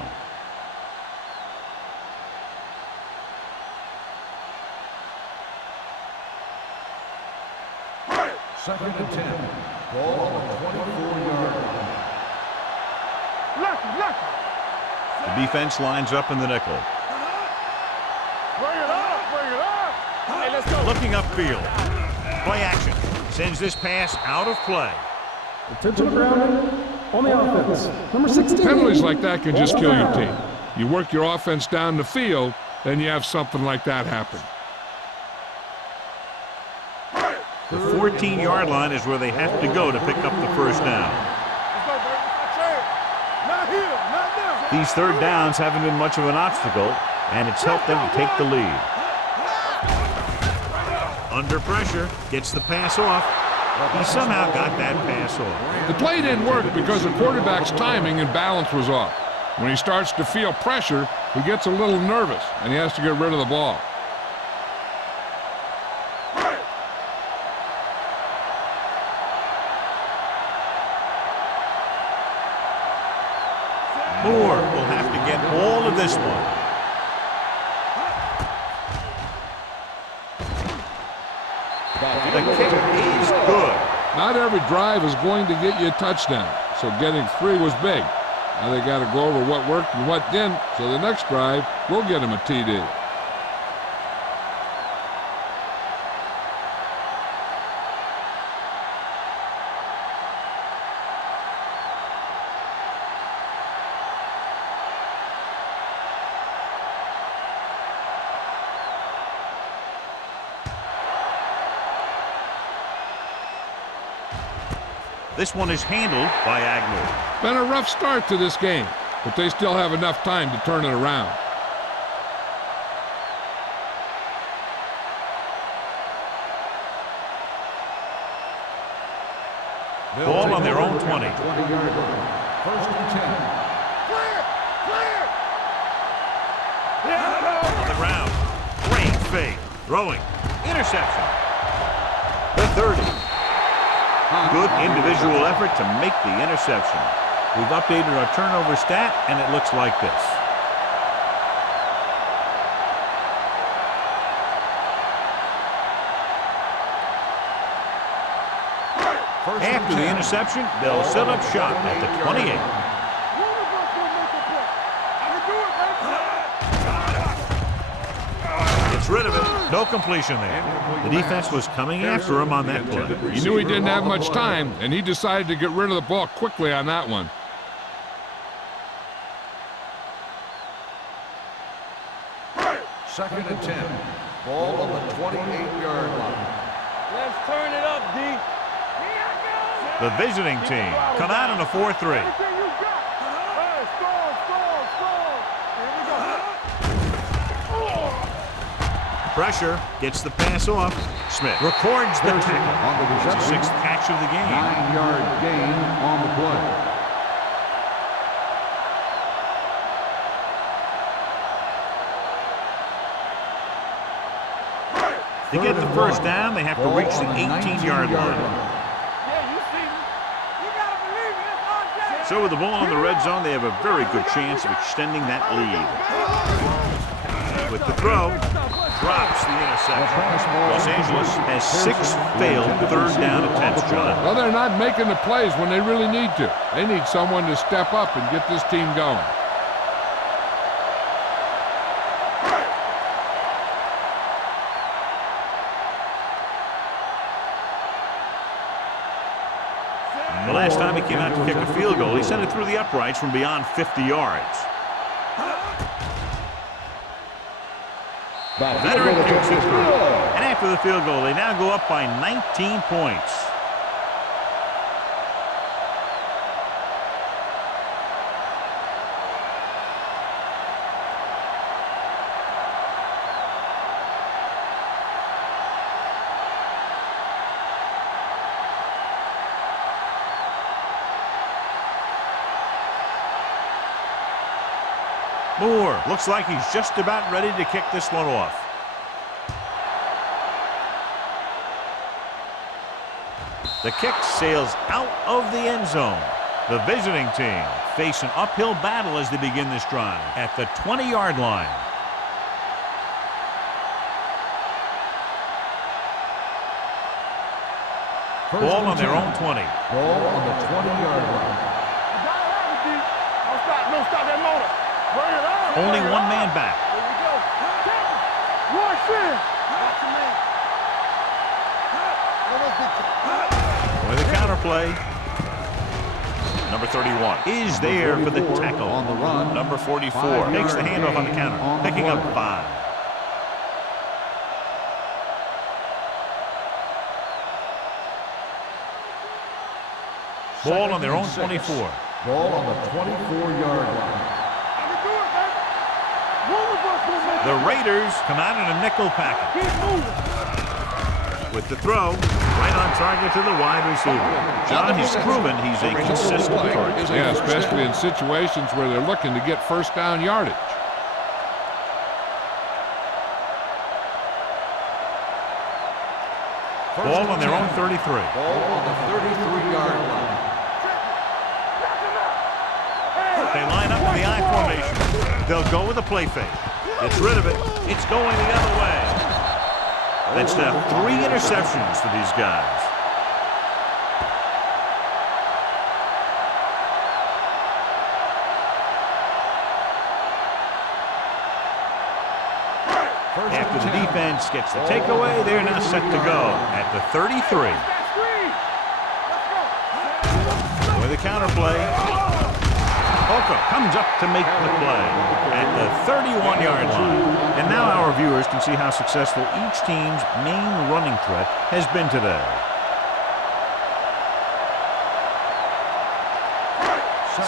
Second and 10. Ball on the 24-yard line. Lucky. The defense lines up in the nickel. Bring it up. Bring it up. Hey, let's go. Looking upfield. Play action. Sends this pass out of play. Attention grounded on the offense. Number 16. Penalties like that can just kill your team. You work your offense down the field, then you have something like that happen. The 14-yard line is where they have to go to pick up the 1st down. Let's go, baby. Not here. Not there. These 3rd downs haven't been much of an obstacle, and it's helped them to take the lead. Under pressure, gets the pass off. He somehow got that pass off. The play didn't work because the quarterback's timing and balance was off. When he starts to feel pressure, he gets a little nervous, and he has to get rid of the ball. Moore will have to get all of this one. The kick is good. Not every drive is going to get you a touchdown, so getting 3 was big. Now they got to go over what worked and what didn't, so the next drive will get him a TD. This one is handled by Agnew. Been a rough start to this game, but they still have enough time to turn it around. Ball on their own 20. 20-yard line. First and 10. Clear! Clear! On the ground. Great fake. Throwing. Interception. The 30. Good individual effort to make the interception. We've updated our turnover stat, and it looks like this. After the interception, they'll set up shop at the 28. Gets rid of it. No completion there. The defense was coming after him on that play. He knew he didn't have much time, and he decided to get rid of the ball quickly on that one. Second and 10. Ball on the 28-yard line. Let's turn it up, D. The visiting team come out in a 4-3. Everything you got. Hey, score, score, score. Here we go. Pressure gets the pass off. Smith records the tackle. On the It's reception. the 6th catch of the game. 9-yard gain on the play. To get the first down, they have to reach the 18-yard line. Yeah, you see me. You gotta believe it. It's our game. So with the ball in the red zone, they have a very good chance of extending that lead. With the throw, drops the interception. Los Angeles has 6 failed third down attempts, John. Well, they're not making the plays when they really need to. They need someone to step up and get this team going. The last time he came out to kick a field goal, he sent it through the uprights from beyond 50 yards. Veteran kicks it through. And after the field goal, they now go up by 19 points. Moore looks like he's just about ready to kick this one off. The kick sails out of the end zone. The visiting team face an uphill battle as they begin this drive at the 20-yard line. Ball on their own 20. Ball on the 20-yard line. You gotta have it, D. Don't stop that motor. Bring it on. Only one man back. Here we go. Rush in. Watch your man. With a counter play. Number 31 is there for the tackle. On the run. Number 44 makes the handoff on the counter, picking up 5. Ball on their own 24. Ball on the 24-yard line. The Raiders come out in a nickel package. Keep moving. With the throw, right on target to the wide receiver. John has proven he's a consistent target. Yeah, especially in situations where they're looking to get first down yardage. Ball on their own 33. Ball on the 33-yard line. They line up in the I formation. They'll go with a play fake. Gets rid of it. It's going the other way. That's now 3 interceptions for these guys. After the defense gets the takeaway, they're now set to go at the 33. With a counterplay. Oka comes up to make the play at the 31-yard line. And now our viewers can see how successful each team's main running threat has been today.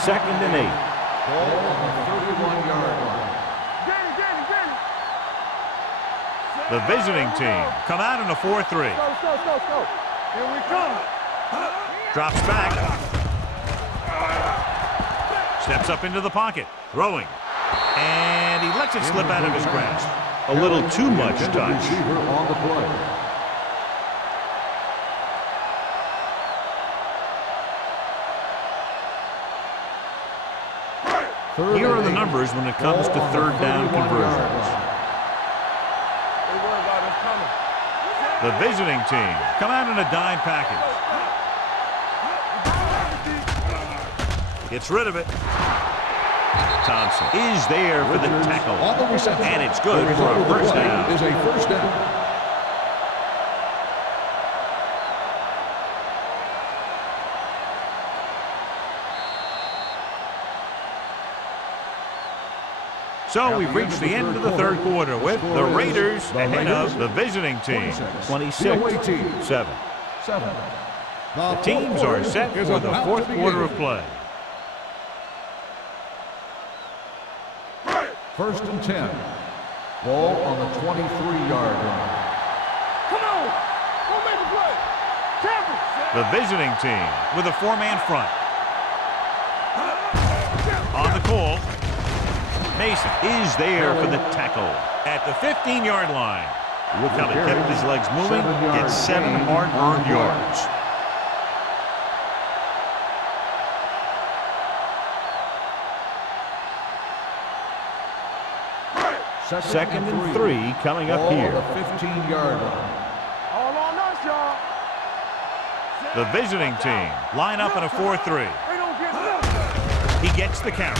Second and 8. Ball on the 31-yard line. The visiting team come out in a 4-3. Go. Here we come. Drops back. Steps up into the pocket. Throwing. And he lets it slip out of his grasp. A little too much touch. Receiver on the play. Here are the numbers when it comes to third down conversions. The visiting team come out in a dime package. Gets rid of it. Thompson is there for the tackle. And it's good for a first down. Is a first down. So we've reached the end of the third quarter with the Raiders ahead of the visiting team, 26-7. The teams are set for the fourth quarter of play. First and 10. Ball on the 23-yard line. Come on. Go make the play. Champion. The visiting team with a 4-man front. On the call. Mason is there for the tackle at the 15-yard line. Look how he kept his legs moving. Gets 7 hard-earned yards. Second and 3 coming up here. The 15-yard line. All on us, y'all. The visiting team line up in a 4-3. They don't get nothing. He gets the count.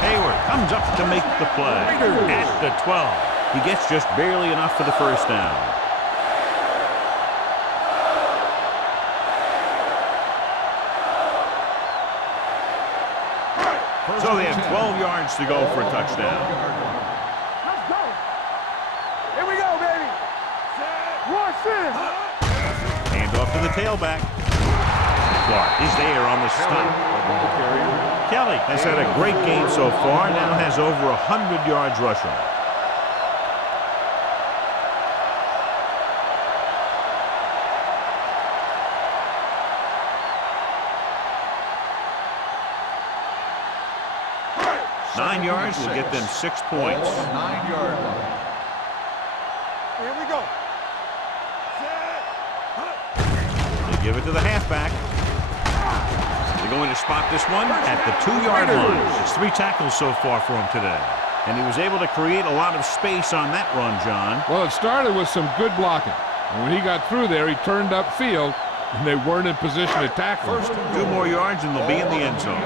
Hayward comes up to make the play at the 12. He gets just barely enough for the first down. So they have 12 yards to go for a touchdown. Let's go. Here we go, baby. Rush in. Hand off to the tailback. Clark is there on the stop. Kelly has had a great game so far, now has over 100 yards rushing. Nine yards will get them 6 points. 9-yard line. Here we go. They give it to the halfback. They're going to spot this one at the 2-yard line. It's 3 tackles so far for him today. And he was able to create a lot of space on that run, John. Well, it started with some good blocking. And when he got through there, he turned upfield, and they weren't in position to tackle him. 2 more yards, and they'll be in the end zone.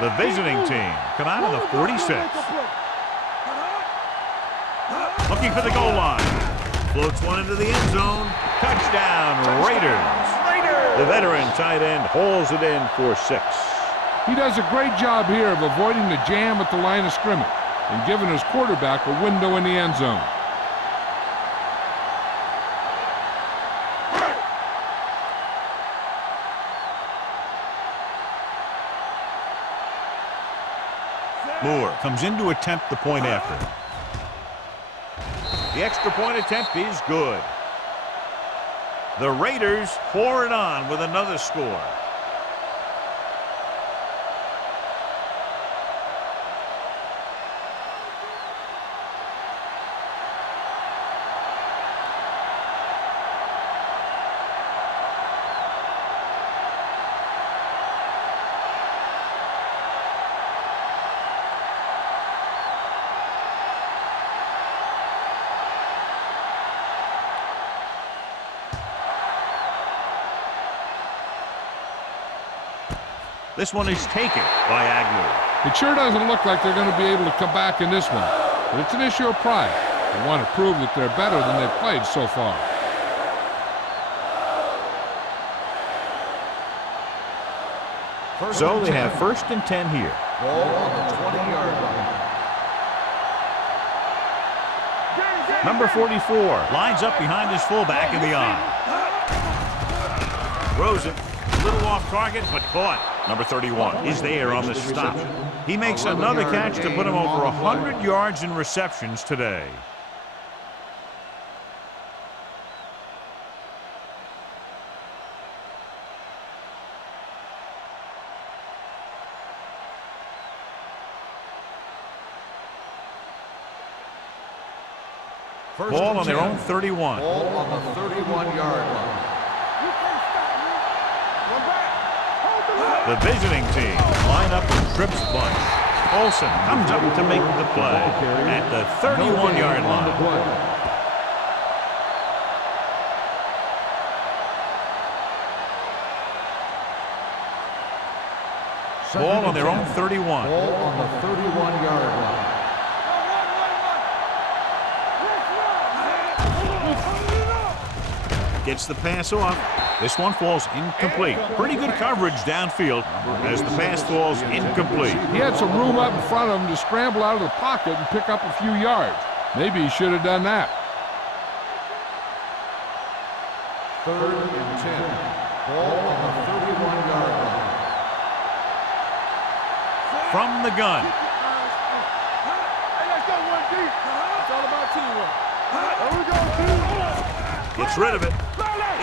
The visiting team come out of the 46. Looking for the goal line. Floats one into the end zone. Touchdown, Raiders. The veteran tight end hauls it in for 6. He does a great job here of avoiding the jam at the line of scrimmage and giving his quarterback a window in the end zone. Moore comes in to attempt the point after. The extra point attempt is good. The Raiders pour it on with another score. This one is taken by Agnew. It sure doesn't look like they're going to be able to come back in this one, but it's an issue of pride. They want to prove that they're better than they've played so far. So they have 1st and 10 here. Ball on the 20-yard line. Number 44 lines up behind his fullback in the eye. Rosen, a little off target, but caught. Number 31 is there on the stop. He makes another catch to put him over 100 yards in receptions today. Ball on their own 31. Ball on the 31-yard line. The visiting team line up in trips bunch. Olsen comes up to make the play at the 31-yard line. Ball on their own 31. Ball on the 31-yard line. Gets the pass off. This one falls incomplete. Pretty good coverage downfield as the pass falls incomplete. He had some room up in front of him to scramble out of the pocket and pick up a few yards. Maybe he should have done that. 3rd and 10. Ball on the 31-yard line. From the gun. Hey, let's go, 1D. It's all about teamwork. There we go, team. Gets rid of it.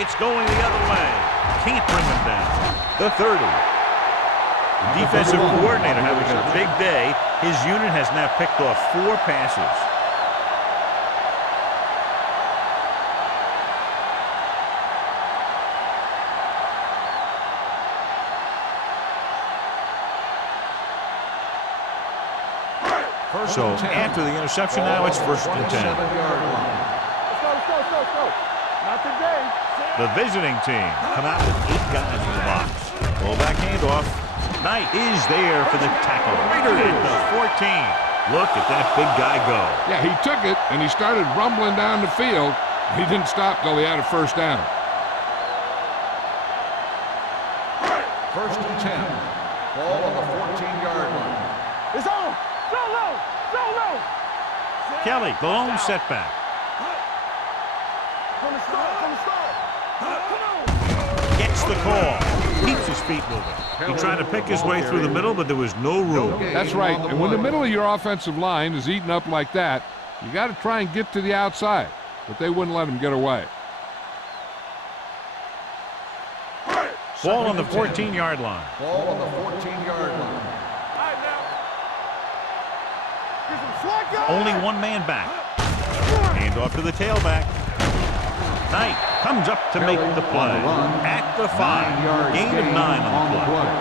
It's going the other way. Can't bring him down. The 30. The defensive coordinator having a big day. His unit has now picked off 4 passes. So after the interception now, it's 1st and 10. Let's go. Not today. The visiting team come out with 8 guys in the box. Fullback handoff. Knight is there for the tackle. Raiders at the 14. Look at that big guy go. Yeah, he took it, and he started rumbling down the field. He didn't stop till he had a 1st down. 1st and 10. Ball on the 14-yard line. It's on. Solo. Kelly, the lone setback. From the start. Gets the call. Keeps his feet moving. He tried to pick his way through the middle, but there was no room. That's right, and when the middle of your offensive line is eaten up like that, you got to try and get to the outside, but they wouldn't let him get away. Ball on the 14-yard line. Ball on the 14-yard line. Only one man back. Hand off to the tailback. Knight comes up to make the play at the 5. Gain of 9 on the play.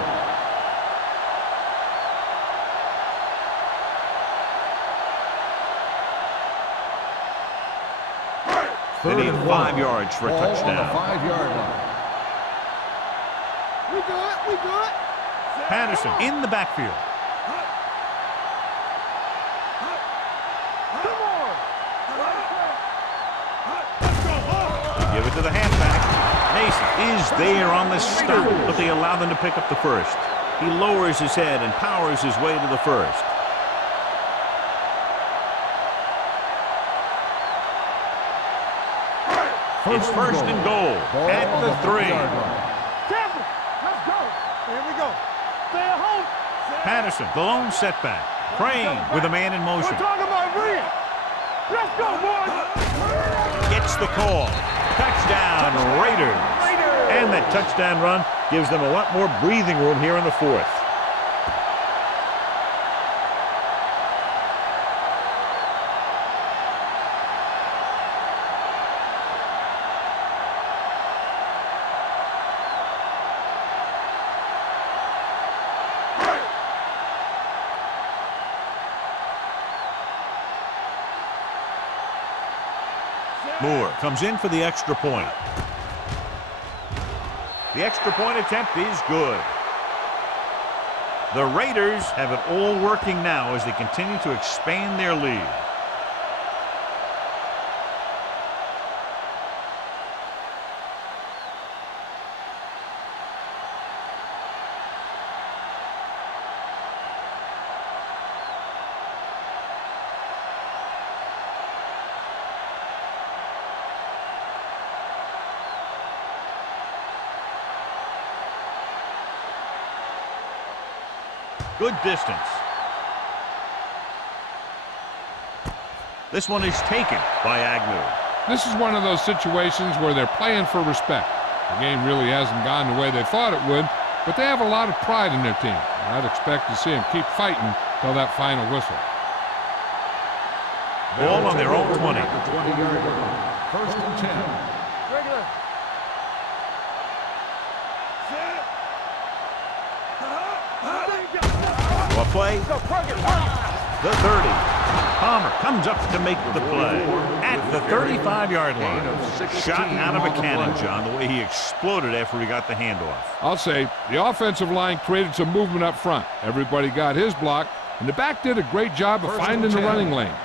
They need 5 yards for a touchdown. On the 5-yard line. We good. Patterson in the backfield. Give it to the halfback. Mason is there on the stop, but they allow them to pick up the 1st. He lowers his head and powers his way to the 1st. It's 1st and goal at the 3. Campbell, let's go. Here we go. Stay at home. Patterson, the lone setback. Crane with a man in motion. We're talking about Reed. Let's go, boys. That's the call. Touchdown, Raiders. And that touchdown run gives them a lot more breathing room here in the fourth. Moore comes in for the extra point. The extra point attempt is good. The Raiders have it all working now as they continue to expand their lead. Good distance. This one is taken by Agnew. This is one of those situations where they're playing for respect. The game really hasn't gone the way they thought it would, but they have a lot of pride in their team. I'd expect to see them keep fighting till that final whistle. Ball on their own 20. 20-yard line. First and 10. Regular. A play, the 30. Palmer comes up to make the play at the 35-yard line. Shot out of a cannon, John, the way he exploded after he got the handoff. I'll say the offensive line created some movement up front. Everybody got his block, and the back did a great job of finding the running lane.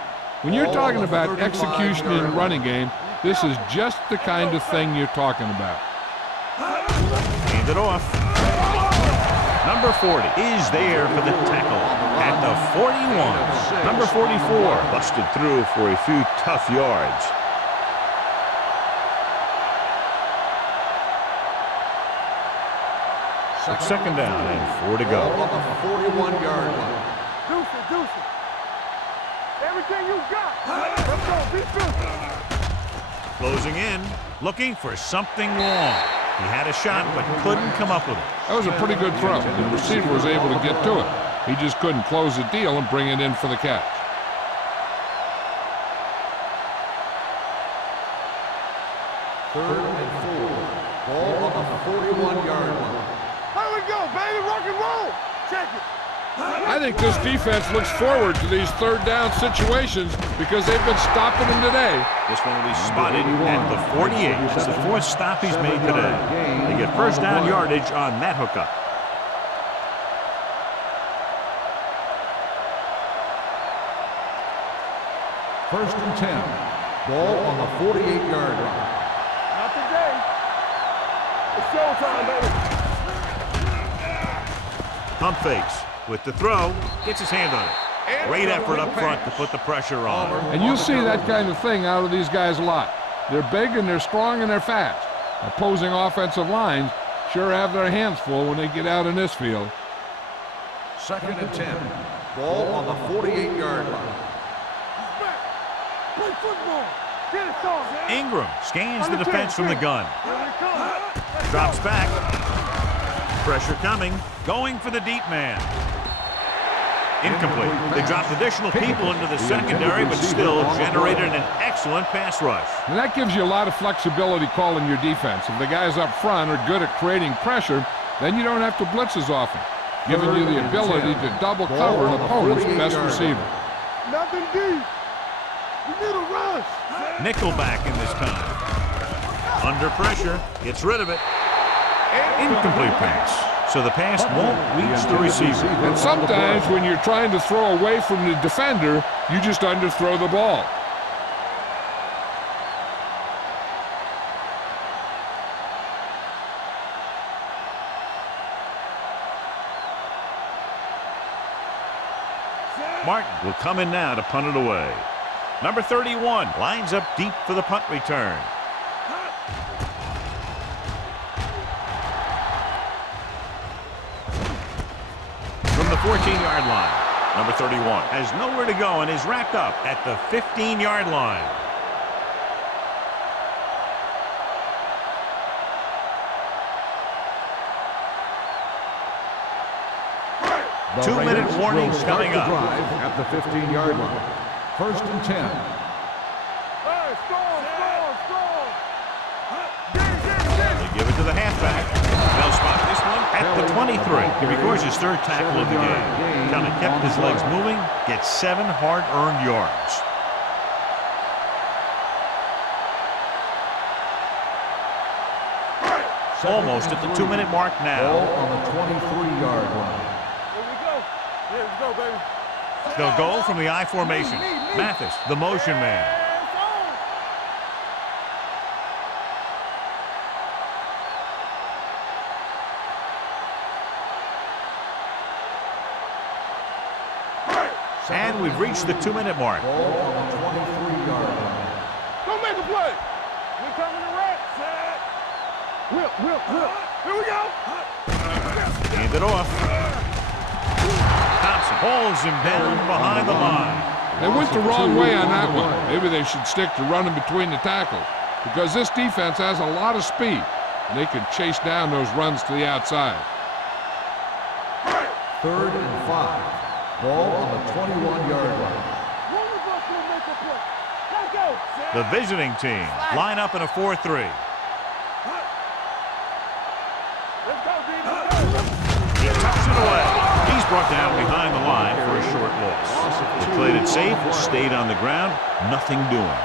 When you're talking about execution in the running game, this is just the kind of thing you're talking about. Hand it off. Number 40 is there for the tackle at the 41. Number 44 busted through for a few tough yards. It's second down and 4 to go. On the 41-yard line. Deuce it. Everything you got. Let's go. Be true. Closing in, looking for something long. He had a shot, but couldn't come up with it. That was a pretty good throw. The receiver was able to get to it. He just couldn't close the deal and bring it in for the catch. Third and 4. Ball on the 41-yard line. Here we go, baby. Rock and roll. Check it. I think this defense looks forward to these third down situations because they've been stopping them today. This one will be spotted at the 48. It's the fourth stop he's made today. They get first down yardage on that hookup. First and 10. Ball on the 48-yard line. Not today. It's showtime, baby. Pump fakes with the throw. Gets his hand on it. Great effort up front to put the pressure on. And you'll see that kind of thing out of these guys a lot. They're big and they're strong and they're fast. Opposing offensive lines sure have their hands full when they get out in this field. Second and 10. Ball on the 48-yard line. He's back. Play football. Get it, son. Ingram scans the defense from the gun. Here it comes. Drops back. Pressure coming. Going for the deep man. Incomplete. They dropped additional people into the secondary, but still generated an excellent pass rush. And that gives you a lot of flexibility calling your defense. If the guys up front are good at creating pressure, then you don't have to blitz as often, giving you the ability to double cover an opponent's best receiver. Nothing deep. We need a rush. Nickelback in this time. Under pressure. Gets rid of it. Incomplete pass. So the pass won't reach the receiver. And sometimes when you're trying to throw away from the defender, you just underthrow the ball. Martin will come in now to punt it away. Number 31 lines up deep for the punt return. From the 14-yard line, number 31 has nowhere to go and is wrapped up at the 15-yard line. The 2-minute Raiders warning will start coming the up. drive at the 15-yard line. 1st and 10. Hey, strong. They give it to the halfback. They'll spot this one at the 23. He records his 3rd tackle of the game. Kind of kept his legs moving, gets 7 hard-earned yards. Almost at the 2-minute mark now. Ball on the 23-yard line. Here we go. Here we go, baby. They'll go from the I formation. Mathis, the motion man. And we've reached the 2-minute mark. Ball on the 23-yard line. Don't make a play. We're coming to red. Set. Whip. Here we go. Hand it off. Thompson hauls him down behind the line. They went the wrong way on that one. Maybe they should stick to running between the tackles, because this defense has a lot of speed, and they can chase down those runs to the outside. 3rd and 5. Ball on the 21-yard line. One of us will make a play. Let's go. Set. The visiting team line up in a 4-3. Let's go, D. He tucks it away. He's brought down behind the line for a short loss. They played it safe, stayed on the ground, nothing doing.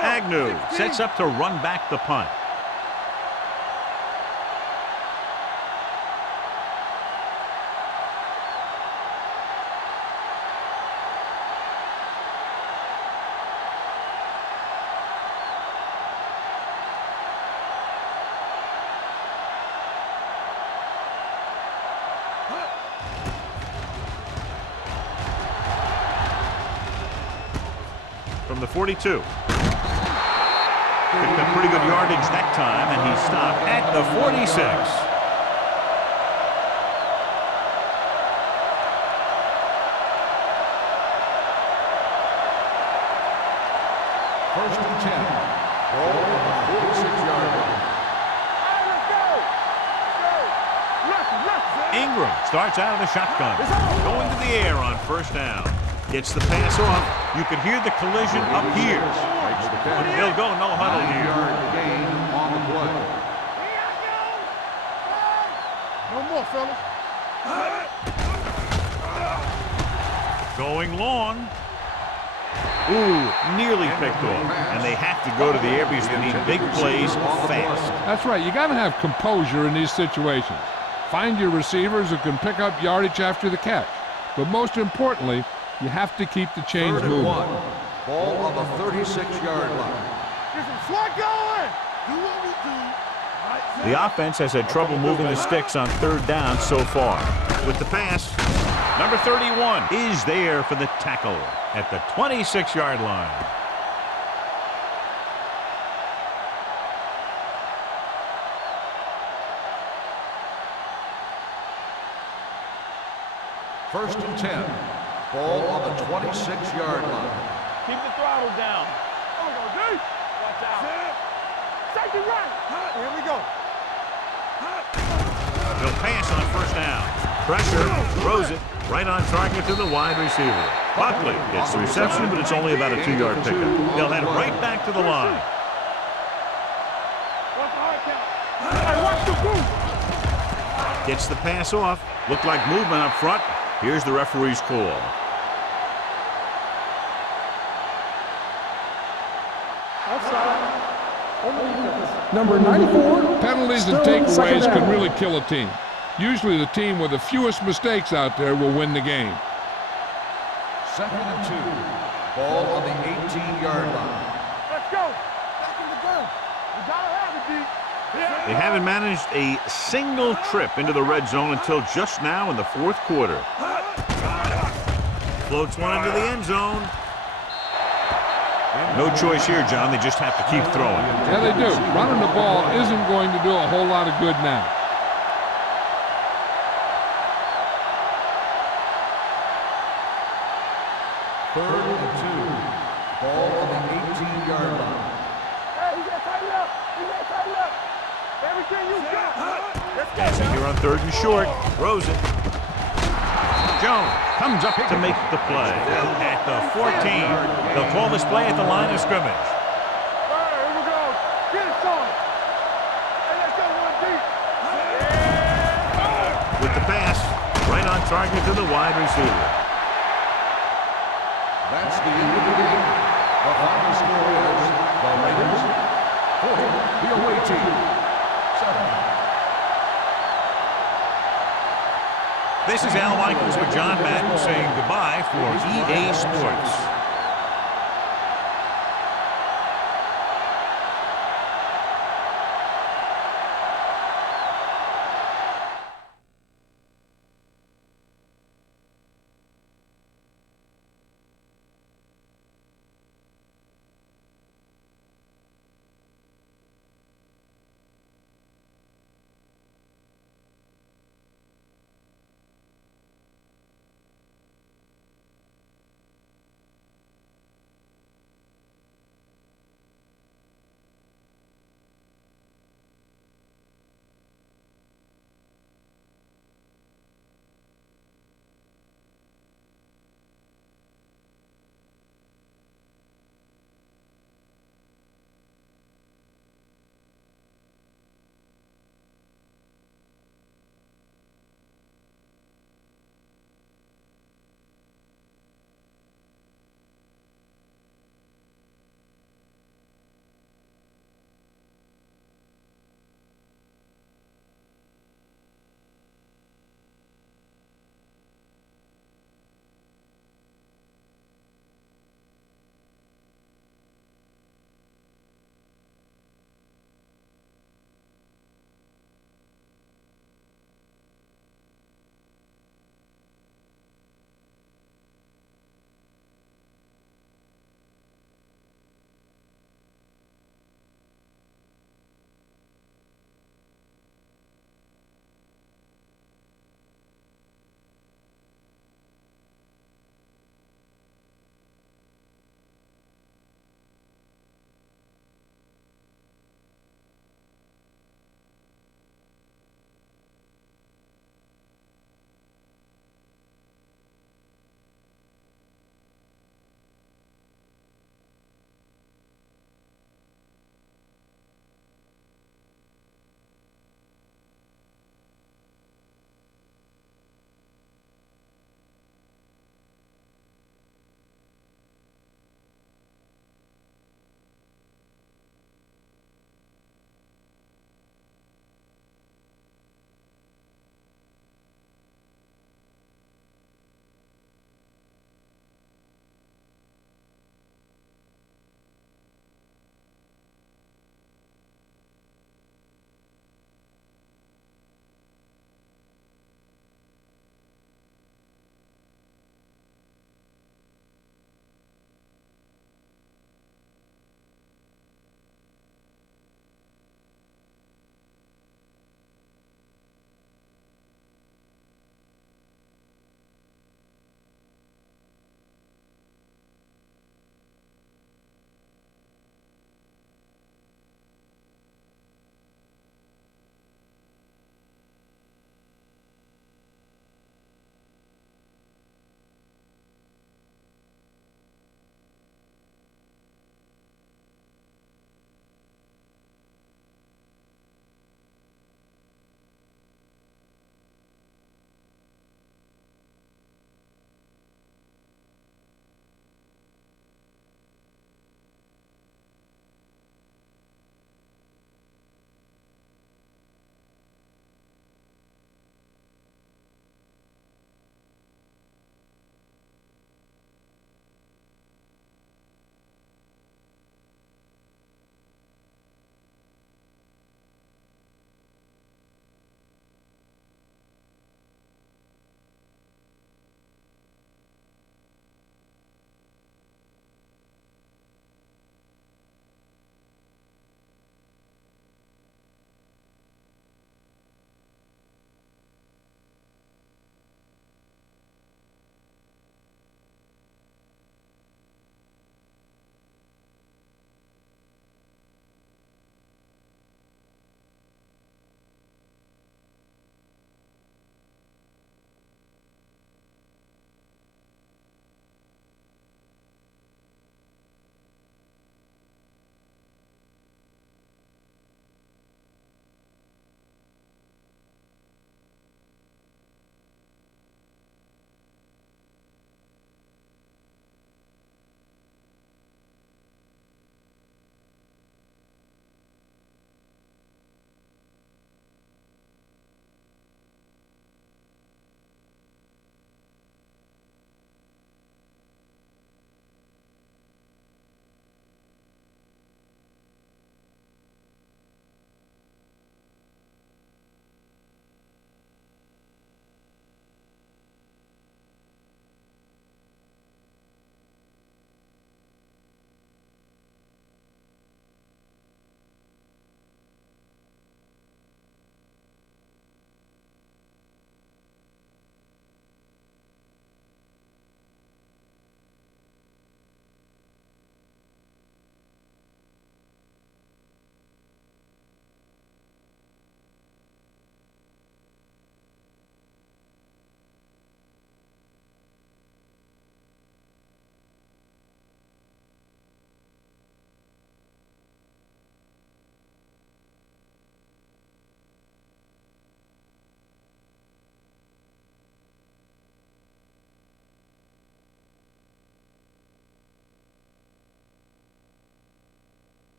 Agnew sets up to run back the punt. From the 42. Picked up pretty good yardage that time, and he stopped at the 46. 1st and 10. Ball on the 46-yard line. Ingram starts out of the shotgun. Going to the air on 1st down. Gets the pass off. You can hear the collision up here. Makes the catch. He'll go no huddle here. 9-yard gain on the play. No more, fellas. Going long. Ooh, nearly picked off. And they have to go to the air because they need big plays fast. That's right. You got to have composure in these situations. Find your receivers who can pick up yardage after the catch. But most importantly, you have to keep the chains 3rd and moving. 1. Ball on the 36-yard line. Get some slack going. Do what we do. The offense has had trouble moving the sticks on 3rd down so far. With the pass, number 31 is there for the tackle at the 26-yard line. First and 10. Ball on the 26-yard line. Keep the throttle down. Oh, go deep. Watch out. Safety right. Here we go. They'll pass on 1st down. Pressure, throws it right on target to the wide receiver. Buckley gets the reception, but it's only about a 2-yard pickup. They'll head right back to the line. Watch the hard count. Hey, watch the boot. Gets the pass off. Looked like movement up front. Here's the referee's call. Offside. On the defense. Number 94. Penalties and Still second takeaways can down. really kill a team. Usually the team with the fewest mistakes out there will win the game. 2nd and 2. Ball on the 18-yard line. Let's go. Back in the gun. We gotta have it, D. They haven't managed a single trip into the red zone until just now in the 4th quarter. Floats one into the end zone. No choice here, John. They just have to keep throwing. Yeah, they do. Running the ball isn't going to do a whole lot of good now. 3rd and 2. Ball on the 18-yard line. Hey, you gotta tighten up. You gotta tighten up. Everything you got. Let's go. Passing here on 3rd and short. Throws it. Jones comes up to make the play. At the 14. They'll call this play at the line of scrimmage. All right, here we go. Get it started. Hey, let's go one deep. With the pass, right on target to the wide receiver. That's the end of the game. The final score is the Raiders 40, the away team 7. This is Al Michaels with John Madden saying goodbye for EA Sports.